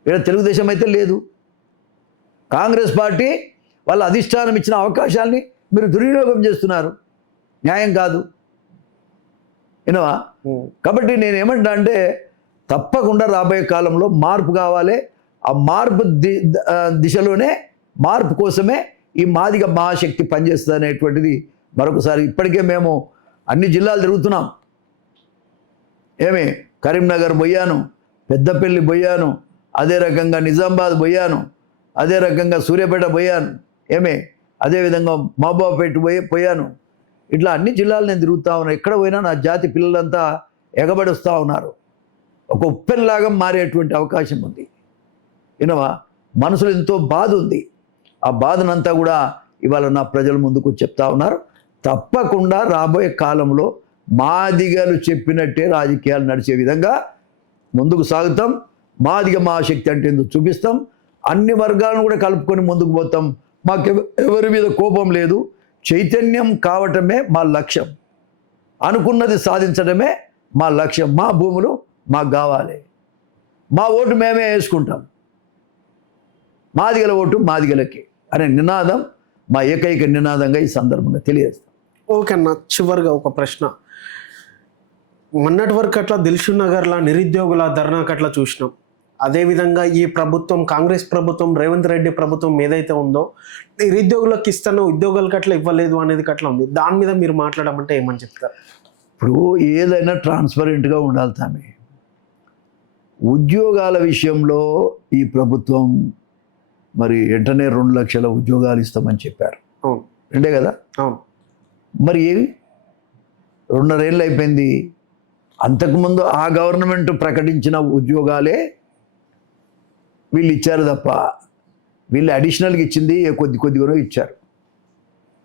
ఇక్కడ తెలుగుదేశం అయితే లేదు, కాంగ్రెస్ పార్టీ వాళ్ళ అధిష్టానం ఇచ్చిన అవకాశాలని మీరు దుర్వినియోగం చేస్తున్నారు. న్యాయం కాదు. వినవా? కాబట్టి నేను ఏమంటా అంటే తప్పకుండా రాబోయే కాలంలో మార్పు కావాలి. ఆ మార్పు దిశలోనే, మార్పు కోసమే ఈ మాదిగ మహాశక్తి పనిచేస్తుంది అనేటువంటిది మరొకసారి. ఇప్పటికే మేము అన్ని జిల్లాలు తిరుగుతున్నాం. కరీంనగర్ పోయాను, పెద్దపల్లి పోయాను, అదే రకంగా నిజామాబాద్ పోయాను, అదే రకంగా సూర్యాపేట పోయాను, అదేవిధంగా మహబూబాపేట పోయాను. ఇట్లా అన్ని జిల్లాలు నేను తిరుగుతూ ఉన్నాను. ఎక్కడ పోయినా నా జాతి పిల్లలంతా ఎగబడి వస్తూ ఉన్నారు. ఒక ఉప్పెనలాగా మారేటువంటి అవకాశం ఉంది. వినవా, మనసులో ఎంతో బాధ ఉంది. ఆ బాధనంతా కూడా ఇవాళ నా ప్రజల ముందుకు చెప్తా ఉన్నారు. తప్పకుండా రాబోయే కాలంలో మాదిగలు చెప్పినట్టే రాజకీయాలు నడిచే విధంగా ముందుకు సాగుతాం. మాదిగ మహాశక్తి అంటే ఎందుకు చూపిస్తాం. అన్ని వర్గాలను కూడా కలుపుకొని ముందుకు పోతాం. మాకు ఎవరి మీద కోపం లేదు. చైతన్యం కావటమే మా లక్ష్యం. అనుకున్నది సాధించడమే మా లక్ష్యం. మా భూములు మాకు కావాలి. మా ఓటు మేమే వేసుకుంటాం. మాదిగల ఓటు మాదిగలకి అనే నినాదం మా ఏకైక నినాదంగా ఈ సందర్భంగా తెలియజేస్తాం. ఓకే అన్న, చివరిగా ఒక ప్రశ్న. మొన్నటి వరకు అట్లా దిల్షుక్ నగర్లో నిరుద్యోగుల ధర్నాకు అట్లా చూసినాం. అదేవిధంగా ఈ ప్రభుత్వం, కాంగ్రెస్ ప్రభుత్వం, రేవంత్ రెడ్డి ప్రభుత్వం ఏదైతే ఉందో నిరుద్యోగులకు ఇస్తానో ఉద్యోగాలకు అట్లా ఇవ్వలేదు అనేది అట్లా ఉంది. దాని మీద మీరు మాట్లాడమంటే ఏమని చెప్తారు? ఇప్పుడు ఏదైనా ట్రాన్స్పరెంట్గా ఉండాలి తామే. ఉద్యోగాల విషయంలో ఈ ప్రభుత్వం మరి వెంటనే 2 లక్షల ఉద్యోగాలు ఇస్తామని చెప్పారు. అవును, రెండే కదా. అవును. మరి ఏవి 2.5 ఏళ్ళు అయిపోయింది. అంతకుముందు ఆ గవర్నమెంట్ ప్రకటించిన ఉద్యోగాలే వీళ్ళు ఇచ్చారు తప్ప వీళ్ళు అడిషనల్గా ఇచ్చింది కొద్దిగానో ఇచ్చారు.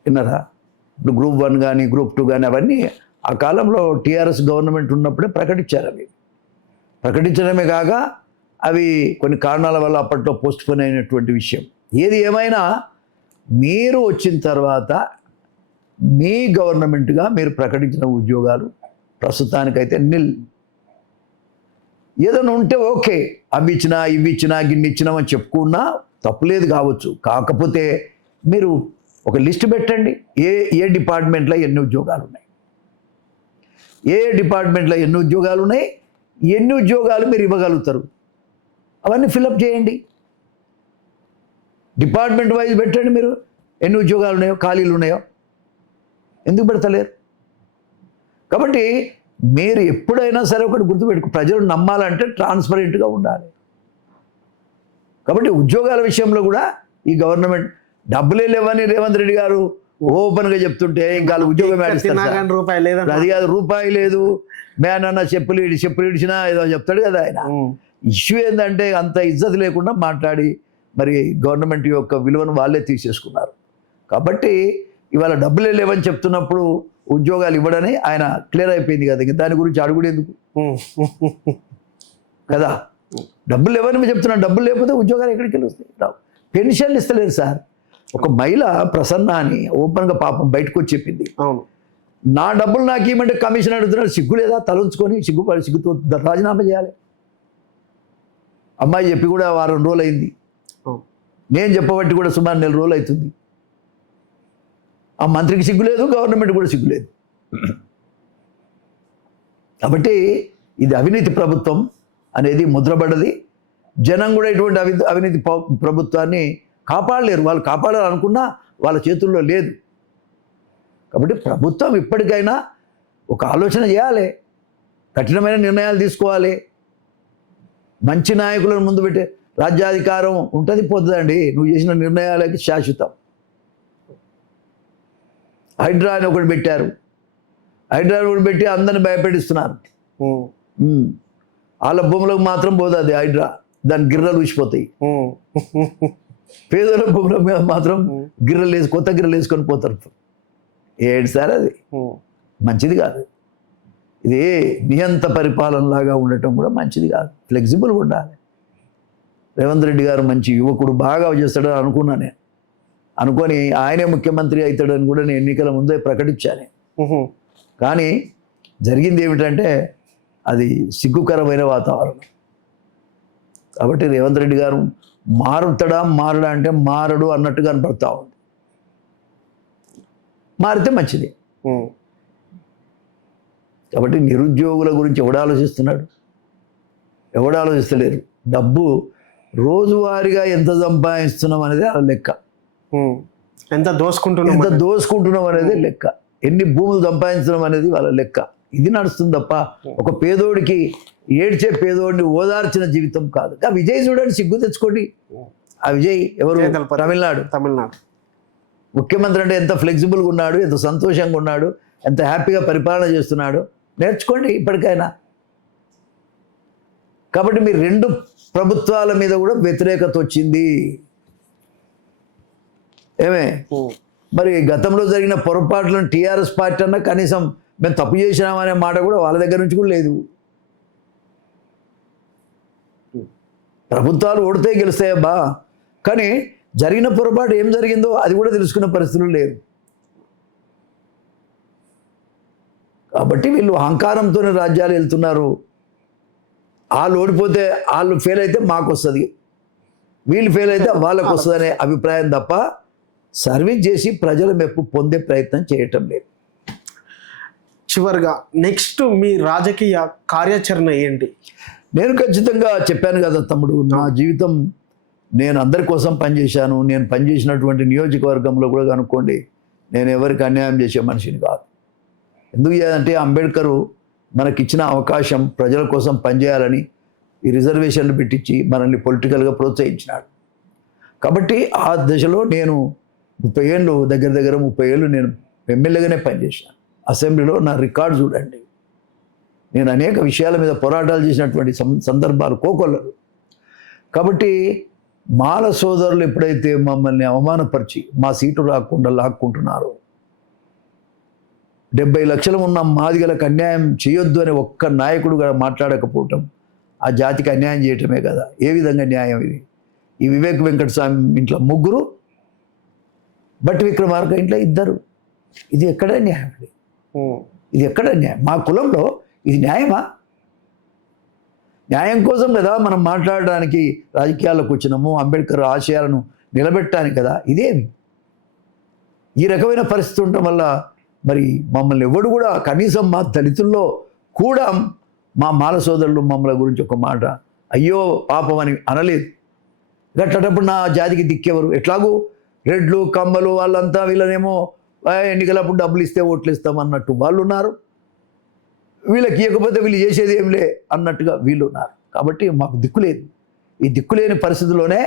విన్నారా? ఇప్పుడు గ్రూప్ 1 కానీ గ్రూప్ 2 కానీ అవన్నీ ఆ కాలంలో టీఆర్ఎస్ గవర్నమెంట్ ఉన్నప్పుడే ప్రకటించారు. అవి ప్రకటించడమే కాక అవి కొన్ని కారణాల వల్ల అప్పట్లో పోస్ట్పోన్ అయినటువంటి విషయం. ఏది ఏమైనా మీరు వచ్చిన తర్వాత మీ గవర్నమెంట్గా మీరు ప్రకటించిన ఉద్యోగాలు ప్రస్తుతానికైతే నిల్. ఏదైనా ఉంటే ఓకే, అవి ఇచ్చినా ఇవి ఇచ్చినా గిన్ని ఇచ్చినామని చెప్పుకున్నా తప్పులేదు కావచ్చు. కాకపోతే మీరు ఒక లిస్ట్ పెట్టండి. ఏ డిపార్ట్మెంట్లో ఎన్ని ఉద్యోగాలు ఉన్నాయి, ఏ డిపార్ట్మెంట్లో ఎన్ని ఉద్యోగాలు ఉన్నాయి, ఎన్ని ఉద్యోగాలు మీరు ఇవ్వగలుగుతారు, అవన్నీ ఫిలప్ చేయండి. డిపార్ట్మెంట్ వైజ్ పెట్టండి. మీరు ఎన్ని ఉద్యోగాలు ఉన్నాయో, ఖాళీలు ఉన్నాయో ఎందుకు పెడతలేరు? కాబట్టి మీరు ఎప్పుడైనా సరే ఒకటి గుర్తుపెట్టుకు, ప్రజలు నమ్మాలంటే ట్రాన్స్పరెంట్గా ఉండాలి. కాబట్టి ఉద్యోగాల విషయంలో కూడా ఈ గవర్నమెంట్ డబ్బులే లేవని రేవంత్ రెడ్డి గారు ఓపెన్గా చెప్తుంటే ఇంకా ఉద్యోగం అది కాదు, రూపాయి లేదు. మేనన్న చెప్పులు ఇడిచినా ఏదో చెప్తాడు కదా ఆయన. ఇష్యూ ఏంటంటే అంత ఇజ్జత్ లేకుండా మాట్లాడి మరి గవర్నమెంట్ యొక్క విలువను వాళ్ళే తీసేసుకున్నారు. కాబట్టి ఇవాళ డబ్బులే లేవని చెప్తున్నప్పుడు ఉద్యోగాలు ఇవ్వడని ఆయన క్లియర్ అయిపోయింది కదా. ఇంకా దాని గురించి అడుగుడేందుకు కదా. డబ్బులు లేవని మేము చెప్తున్నాం. డబ్బులు లేకపోతే ఉద్యోగాలు ఎక్కడికి వెళ్ళి వస్తాయి? పెన్షన్లు ఇస్తలేరు సార్. ఒక మహిళ ప్రసన్న అని ఓపెన్గా పాపం బయటకు వచ్చి చెప్పింది, నా డబ్బులు నాకు ఇవ్వమంటే కమిషన్ అడుగుతున్నాడు. సిగ్గు లేదా? తలంచుకొని సిగ్గుతో రాజీనామా చేయాలి. అమ్మాయి చెప్పి కూడా 1 వారం రోజులు అయింది. నేను చెప్పబట్టి కూడా సుమారు 1 నెల రోజులు అవుతుంది. ఆ మంత్రికి సిగ్గులేదు, గవర్నమెంట్ కూడా సిగ్గులేదు. కాబట్టి ఇది అవినీతి ప్రభుత్వం అనేది ముద్రపడ్డది. జనం కూడా ఇటువంటి అవినీతి ప్రభుత్వాన్ని కాపాడలేరు. వాళ్ళు కాపాడాలనుకున్నా వాళ్ళ చేతుల్లో లేదు. కాబట్టి ప్రభుత్వం ఇప్పటికైనా ఒక ఆలోచన చేయాలి, కఠినమైన నిర్ణయాలు తీసుకోవాలి. మంచి నాయకులను ముందు పెట్టే రాజ్యాధికారం ఉంటుంది పోతుందండి. నువ్వు చేసిన నిర్ణయాలకి శాశ్వతం. హైడ్రా అని ఒకటి పెట్టారు. హైడ్రా ఒకటి పెట్టి అందరిని భయపెడిస్తున్నారు. వాళ్ళ భూములకు మాత్రం పోతుంది హైడ్రా, దాని గిర్రలు ఊసిపోతాయి. పేదల భూముల మీద మాత్రం కొత్త గిర్రలు వేసుకొని పోతారు. ఏడు సార్, అది మంచిది కాదు. ఇది నియంత పరిపాలనలాగా ఉండటం కూడా మంచిది కాదు. ఫ్లెక్సిబుల్గా ఉండాలి. రేవంత్ రెడ్డి గారు మంచి యువకుడు, బాగా చేస్తాడని అనుకున్నా నేను. అనుకొని ఆయనే ముఖ్యమంత్రి అవుతాడని కూడా నేను ఎన్నికల ముందే ప్రకటించాను. కానీ జరిగింది ఏమిటంటే అది సిగ్గుకరమైన వాతావరణం. కాబట్టి రేవంత్ రెడ్డి గారు మారడా అంటే మారడు అన్నట్టుగా కనపడతా ఉంది. మారితే మంచిది. కాబట్టి నిరుద్యోగుల గురించి ఎవడు ఆలోచిస్తున్నాడు? ఎవడు ఆలోచిస్తలేరు. డబ్బు రోజువారీగా ఎంత సంపాదిస్తున్నాం అనేది ఆ లెక్క. ఎంత దోసుకుంటున్నాం అనేది లెక్క. ఎన్ని భూములు సంపాదించడం అనేది వాళ్ళ లెక్క. ఇది నడుస్తుంది తప్ప ఒక పేదోడికి, ఏడ్చే పేదోడిని ఓదార్చిన జీవితం కాదు. ఆ విజయ్ చూడండి, సిగ్గు తెచ్చుకోండి. ఆ విజయ్ ఎవరు? తమిళనాడు. ముఖ్యమంత్రి అంటే ఎంత ఫ్లెక్సిబుల్గా ఉన్నాడు, ఎంత సంతోషంగా ఉన్నాడు, ఎంత హ్యాపీగా పరిపాలన చేస్తున్నాడు. నేర్చుకోండి ఇప్పటికైనా. కాబట్టి మీ 2 ప్రభుత్వాల మీద కూడా వ్యతిరేకత వచ్చింది. ఏమే మరి గతంలో జరిగిన పొరపాట్లను టీఆర్ఎస్ పార్టీ అన్నా కనీసం మేము తప్పు చేసినామనే మాట కూడా వాళ్ళ దగ్గర నుంచి కూడా లేదు. ప్రభుత్వాలు ఓడితే గెలుస్తాయబ్బా, కానీ జరిగిన పొరపాటు ఏం జరిగిందో అది కూడా తెలుసుకునే పరిస్థితులు లేరు. కాబట్టి వీళ్ళు అహంకారంతోనే రాజ్యాలు వెళ్తున్నారు. వాళ్ళు ఓడిపోతే వాళ్ళు ఫెయిల్ అయితే మాకు వస్తుంది, వీళ్ళు ఫెయిల్ అయితే వాళ్ళకు వస్తుంది అనే అభిప్రాయం తప్ప సర్వీస్ చేసి ప్రజల మెప్పు పొందే ప్రయత్నం చేయటం లేదు. చివరిగా నెక్స్ట్ మీ రాజకీయ కార్యాచరణ ఏంటి? నేను ఖచ్చితంగా చెప్పాను కదా తమ్ముడు, నా జీవితం నేను అందరి కోసం పనిచేశాను. నేను పనిచేసినటువంటి నియోజకవర్గంలో కూడా కనుక్కోండి, నేను ఎవరికి అన్యాయం చేసే మనిషిని కాదు. ఎందుకు అంటే అంబేద్కరు మనకిచ్చిన అవకాశం ప్రజల కోసం పనిచేయాలని ఈ రిజర్వేషన్లు పెట్టించి మనల్ని పొలిటికల్గా ప్రోత్సహించినాడు. కాబట్టి ఆ దశలో నేను 30 ఏళ్ళు దగ్గర 30 ఏళ్ళు నేను ఎమ్మెల్యేగానే పనిచేశాను. అసెంబ్లీలో నా రికార్డు చూడండి. నేను అనేక విషయాల మీద పోరాటాలు చేసినటువంటి సందర్భాలు కోకొల్లలు. కాబట్టి మాల సోదరులు ఎప్పుడైతే మమ్మల్ని అవమానపరిచి మా సీటు రాకుండా లాక్కుంటున్నారో, 70 లక్షలు ఉన్న మాదిగలకు అన్యాయం చేయొద్దు అని ఒక్క నాయకుడుగా మాట్లాడకపోవటం ఆ జాతికి అన్యాయం చేయటమే కదా. ఏ విధంగా న్యాయం ఇది? ఈ వివేక్ వెంకటస్వామి ఇంట్లో 3, బట్టి విక్రమార్క ఇంట్లో 2. ఇది ఎక్కడ న్యాయం అండి? ఇది ఎక్కడ న్యాయం? మా కులంలో ఇది న్యాయమా? న్యాయం కోసం కదా మనం మాట్లాడడానికి రాజకీయాల్లోకి వచ్చినాము, అంబేద్కర్ ఆశయాలను నిలబెట్టడానికి కదా. ఇదేమి ఈ రకమైన పరిస్థితి ఉండటం వల్ల మరి మమ్మల్ని ఎవడు కూడా కనీసం మా దళితుల్లో కూడా మా మాల సోదరులు మమ్మల్ని గురించి ఒక మాట అయ్యో పాపం అని అనలేదు. గట్టప్పుడు నా జాతికి దిక్కేవారు. ఎట్లాగూ రెడ్లు కమ్మలు వాళ్ళంతా వీళ్ళనేమో ఎన్నికలప్పుడు డబ్బులు ఇస్తే ఓట్లు ఇస్తామన్నట్టు వాళ్ళు ఉన్నారు, వీళ్ళకి ఇవ్వకపోతే వీళ్ళు చేసేది ఏం లే అన్నట్టుగా వీళ్ళు ఉన్నారు. కాబట్టి మాకు దిక్కు లేదు. ఈ దిక్కులేని పరిస్థితిలోనే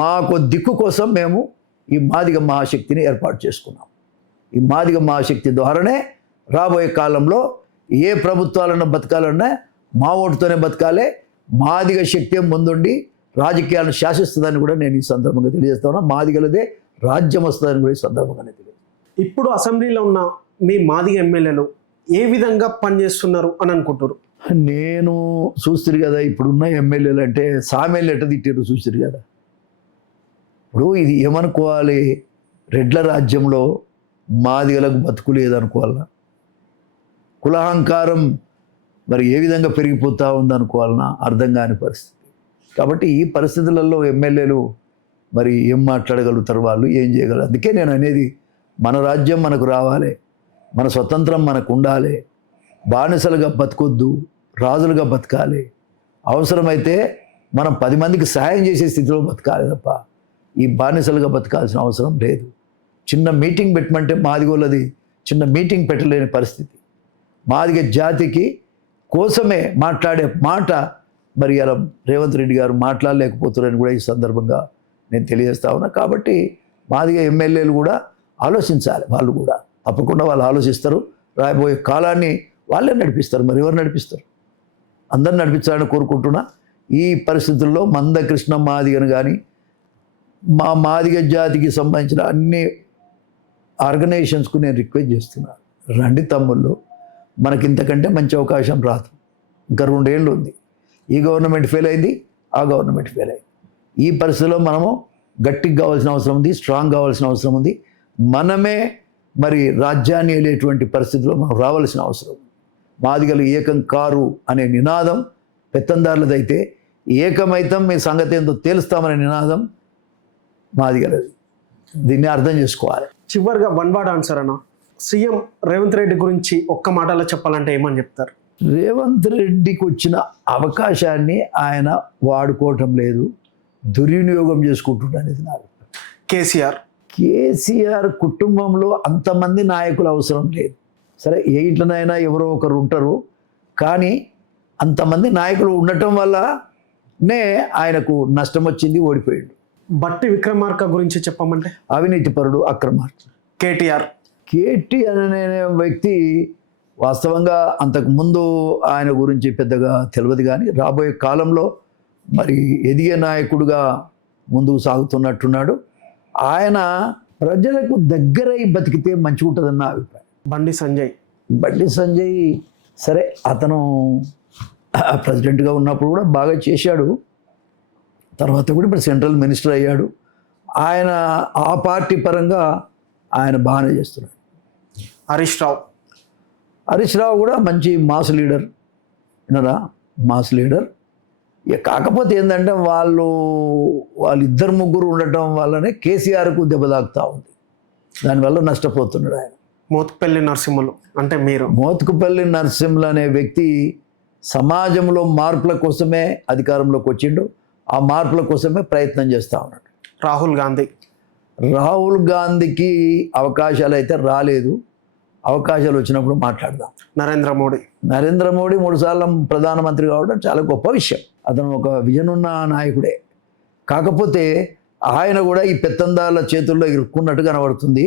మాకు దిక్కు కోసం మేము ఈ మాదిగ మహాశక్తిని ఏర్పాటు చేసుకున్నాం. ఈ మాదిగ మహాశక్తి ద్వారానే రాబోయే కాలంలో ఏ ప్రభుత్వాలన్నా బతకాలన్నా మా ఓటుతోనే బతకాలే. మాదిగ శక్తి ముందుండి రాజకీయాలను శాసిస్తుందని కూడా నేను ఈ సందర్భంగా తెలియజేస్తా ఉన్నా. మాదిగలదే రాజ్యం వస్తుందని కూడా ఈ సందర్భంగానే తెలియజేస్తాను. ఇప్పుడు అసెంబ్లీలో ఉన్న మీ మాదిగ ఎమ్మెల్యేలు ఏ విధంగా పనిచేస్తున్నారు అని అనుకుంటారు? నేను చూస్తారు కదా, ఇప్పుడున్న ఎమ్మెల్యేలు అంటే సామెలు ఎట్ట తిట్టారు చూస్తారు కదా. ఇప్పుడు ఇది ఏమనుకోవాలి? రెడ్ల రాజ్యంలో మాదిగలకు బతుకు లేదనుకోవాలన్నా, కులహంకారం మరి ఏ విధంగా పెరిగిపోతూ ఉందనుకోవాలన్నా అర్థం కాని పరిస్థితి. కాబట్టి ఈ పరిస్థితులలో ఎమ్మెల్యేలు మరి ఏం మాట్లాడగలుగుతారు, వాళ్ళు ఏం చేయగలరు? అందుకే నేను అనేది మన రాజ్యం మనకు రావాలి, మన స్వతంత్రం మనకు ఉండాలి, బానిసలుగా బతకొద్దు, రాజులుగా బతకాలి. అవసరమైతే మనం 10 మందికి సహాయం చేసే స్థితిలో బతకాలి తప్ప ఈ బానిసలుగా బతకాల్సిన అవసరం లేదు. చిన్న మీటింగ్ పెట్టమంటే మాదిగోళ్ళది చిన్న మీటింగ్ పెట్టలేని పరిస్థితి. మాదిగ జాతికి కోసమే మాట్లాడే మాట మరి అలా రేవంత్ రెడ్డి గారు మాట్లాడలేకపోతున్నారని కూడా ఈ సందర్భంగా నేను తెలియజేస్తా ఉన్నా. కాబట్టి మాదిగ ఎమ్మెల్యేలు కూడా ఆలోచించాలి. వాళ్ళు కూడా తప్పకుండా వాళ్ళు ఆలోచిస్తారు. రాబోయే కాలాన్ని వాళ్ళే నడిపిస్తారు. మరి ఎవరు నడిపిస్తారు? అందరు నడిపించాలని కోరుకుంటున్నా. ఈ పరిస్థితుల్లో మందకృష్ణ మాదిగను కానీ మా మాదిగ జాతికి సంబంధించిన అన్ని ఆర్గనైజేషన్స్కు నేను రిక్వెస్ట్ చేస్తున్నాను, రండి తమ్ముళ్ళు, మనకి ఇంతకంటే మంచి అవకాశం రాదు. ఇంకా 2 ఏళ్ళు ఉంది. ఈ గవర్నమెంట్ ఫెయిల్ అయింది, ఆ గవర్నమెంట్ ఫెయిల్ అయింది. ఈ పరిస్థితిలో మనము గట్టిగా కావాల్సిన అవసరం ఉంది, స్ట్రాంగ్ కావాల్సిన అవసరం ఉంది. మనమే మరి రాజ్యాన్ని వెళ్ళేటువంటి పరిస్థితిలో మనం రావాల్సిన అవసరం ఉంది. మాదిగలు ఏకం కారు అనే నినాదం పెత్తందారులదైతే, ఏకమైతం మీ సంగతి ఏందో తేలుస్తామనే నినాదం మాదిగలది. దీన్ని అర్థం చేసుకోవాలి. చివరిగా వన్ వర్డ్ ఆన్సర్ అన్న, సీఎం రేవంత్ రెడ్డి గురించి ఒక్క మాటలో చెప్పాలంటే ఏమని చెప్తారు? రేవంత్ రెడ్డికి వచ్చిన అవకాశాన్ని ఆయన వాడుకోవటం లేదు, దుర్వినియోగం చేసుకుంటున్నాను. ఇది నాకు కేసీఆర్ కుటుంబంలో అంతమంది నాయకులు అవసరం లేదు. సరే, ఏ ఇంట్లోనైనా ఎవరో ఒకరు ఉంటారు, కానీ అంతమంది నాయకులు ఉండటం వల్లనే ఆయనకు నష్టం వచ్చింది, ఓడిపోయాడు. బట్టి విక్రమార్క గురించి చెప్పమంటే అవినీతిపరుడు, అక్రమార్కుడు. కేటీ అనే వ్యక్తి వాస్తవంగా అంతకుముందు ఆయన గురించి పెద్దగా తెలియదు, కానీ రాబోయే కాలంలో మరి ఎదిగే నాయకుడుగా ముందుకు సాగుతున్నట్టున్నాడు. ఆయన ప్రజలకు దగ్గరై బతికితే మంచిగా ఉంటుందన్న అభిప్రాయం. బండి సంజయ్ సరే, అతను ప్రెసిడెంట్గా ఉన్నప్పుడు కూడా బాగా చేశాడు, తర్వాత కూడా ఇప్పుడు సెంట్రల్ మినిస్టర్ అయ్యాడు. ఆయన ఆ పార్టీ పరంగా ఆయన బాగానే చేస్తున్నాడు. హరీష్ రావు కూడా మంచి మాస్ లీడర్, వినరా, మాస్ లీడర్. కాకపోతే ఏంటంటే వాళ్ళిద్దరు ముగ్గురు ఉండటం వల్లనే కేసీఆర్కు దెబ్బ తాకుతూ ఉంది, దానివల్ల నష్టపోతున్నాడు ఆయన. మోత్కుపల్లి నరసింహులు అనే వ్యక్తి సమాజంలో మార్పుల కోసమే అధికారంలోకి వచ్చిండు, ఆ మార్పుల కోసమే ప్రయత్నం చేస్తూ ఉన్నాడు. రాహుల్ గాంధీకి అవకాశాలు అయితే రాలేదు, అవకాశాలు వచ్చినప్పుడు మాట్లాడదాం. నరేంద్ర మోడీ 3 సార్లు ప్రధానమంత్రి కావడం చాలా గొప్ప విషయం. అతను ఒక విజన్ ఉన్న నాయకుడే. కాకపోతే ఆయన కూడా ఈ పెత్తందారుల చేతుల్లో ఇరుక్కున్నట్టు కనబడుతుంది.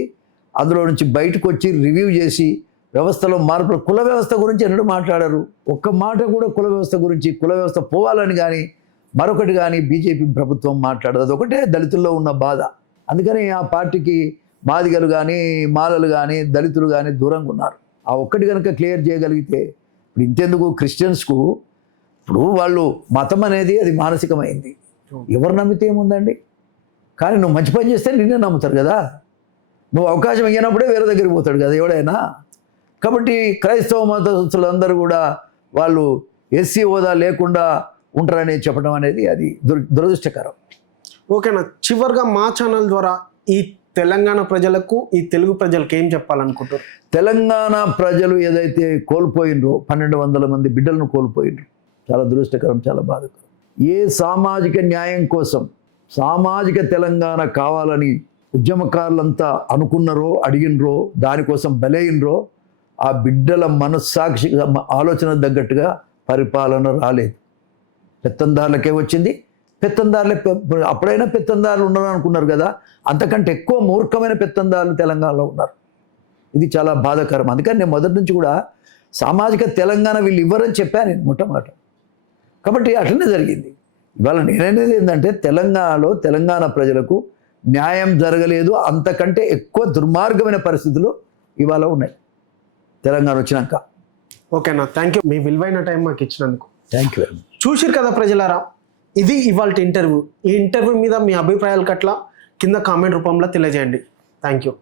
అందులో నుంచి బయటకు వచ్చి రివ్యూ చేసి వ్యవస్థలో మార్పులు, కుల వ్యవస్థ గురించి ఎన్నడూ మాట్లాడారు. ఒక్క మాట కూడా కుల వ్యవస్థ గురించి, కుల వ్యవస్థ పోవాలని కానీ మరొకటి కానీ బీజేపీ ప్రభుత్వం మాట్లాడదు. అదొకటే దళితుల్లో ఉన్న బాధ. అందుకని ఆ పార్టీకి మాదిగలు కానీ, మాలలు కానీ, దళితులు కానీ దూరంగా ఉన్నారు. ఆ ఒక్కటి కనుక క్లియర్ చేయగలిగితే, ఇప్పుడు ఇంతెందుకు క్రిస్టియన్స్కు, ఇప్పుడు వాళ్ళు మతం అనేది అది మానసికమైంది, ఎవరు నమ్మితే ఏముందండి. కానీ నువ్వు మంచి పని చేస్తే నిన్నే నమ్ముతారు కదా, నువ్వు అవకాశం ఇవ్వనప్పుడే వేరే దగ్గరికి పోతాడు కదా ఎవడైనా. కాబట్టి క్రైస్తవ మతస్థులందరూ కూడా వాళ్ళు ఎస్సీ హోదా లేకుండా ఉంటారని చెప్పడం అనేది అది దురదృష్టకరం. ఓకేనా, చివరిగా మా ఛానల్ ద్వారా ఈ తెలంగాణ ప్రజలకు, ఈ తెలుగు ప్రజలకు ఏం చెప్పాలనుకుంటారు? తెలంగాణ ప్రజలు ఏదైతే కోల్పోయినరో, 1200 మంది బిడ్డలను కోల్పోయినరు, చాలా దురదృష్టకరం, చాలా బాధాకరం. ఏ సామాజిక న్యాయం కోసం, సామాజిక తెలంగాణ కావాలని ఉద్యమకారులంతా అనుకున్నారో, అడిగినరో, దానికోసం బలైనరో, ఆ బిడ్డల మనస్సాక్షి ఆలోచన తగ్గట్టుగా పరిపాలన రాలేదు. పెత్తందారులకే వచ్చింది. అప్పుడైనా పెత్తందారులు ఉన్నారు అనుకున్నారు కదా, అంతకంటే ఎక్కువ మూర్ఖమైన పెత్తందారులు తెలంగాణలో ఉన్నారు. ఇది చాలా బాధాకరం. అందుకని నేను మొదటి నుంచి కూడా సామాజిక తెలంగాణ వీళ్ళు ఇవ్వరని చెప్పాను నేను మొట్టమొదట. కాబట్టి అట్లనే జరిగింది. ఇవాళ నేననేది ఏంటంటే తెలంగాణలో తెలంగాణ ప్రజలకు న్యాయం జరగలేదు, అంతకంటే ఎక్కువ దుర్మార్గమైన పరిస్థితులు ఇవాళ ఉన్నాయి తెలంగాణ వచ్చినాక. ఓకేనా, థ్యాంక్ యూ, మీ విలువైన టైం మాకు ఇచ్చినందుకు. Thank you very much. చూసిరు కదా ప్రజలారా, ఇది ఇవాళ ఇంటర్వ్యూ. ఈ ఇంటర్వ్యూ మీద మీ అభిప్రాయాలు కట్ల కింద కామెంట్ రూపంలో తెలియజేయండి. Thank you.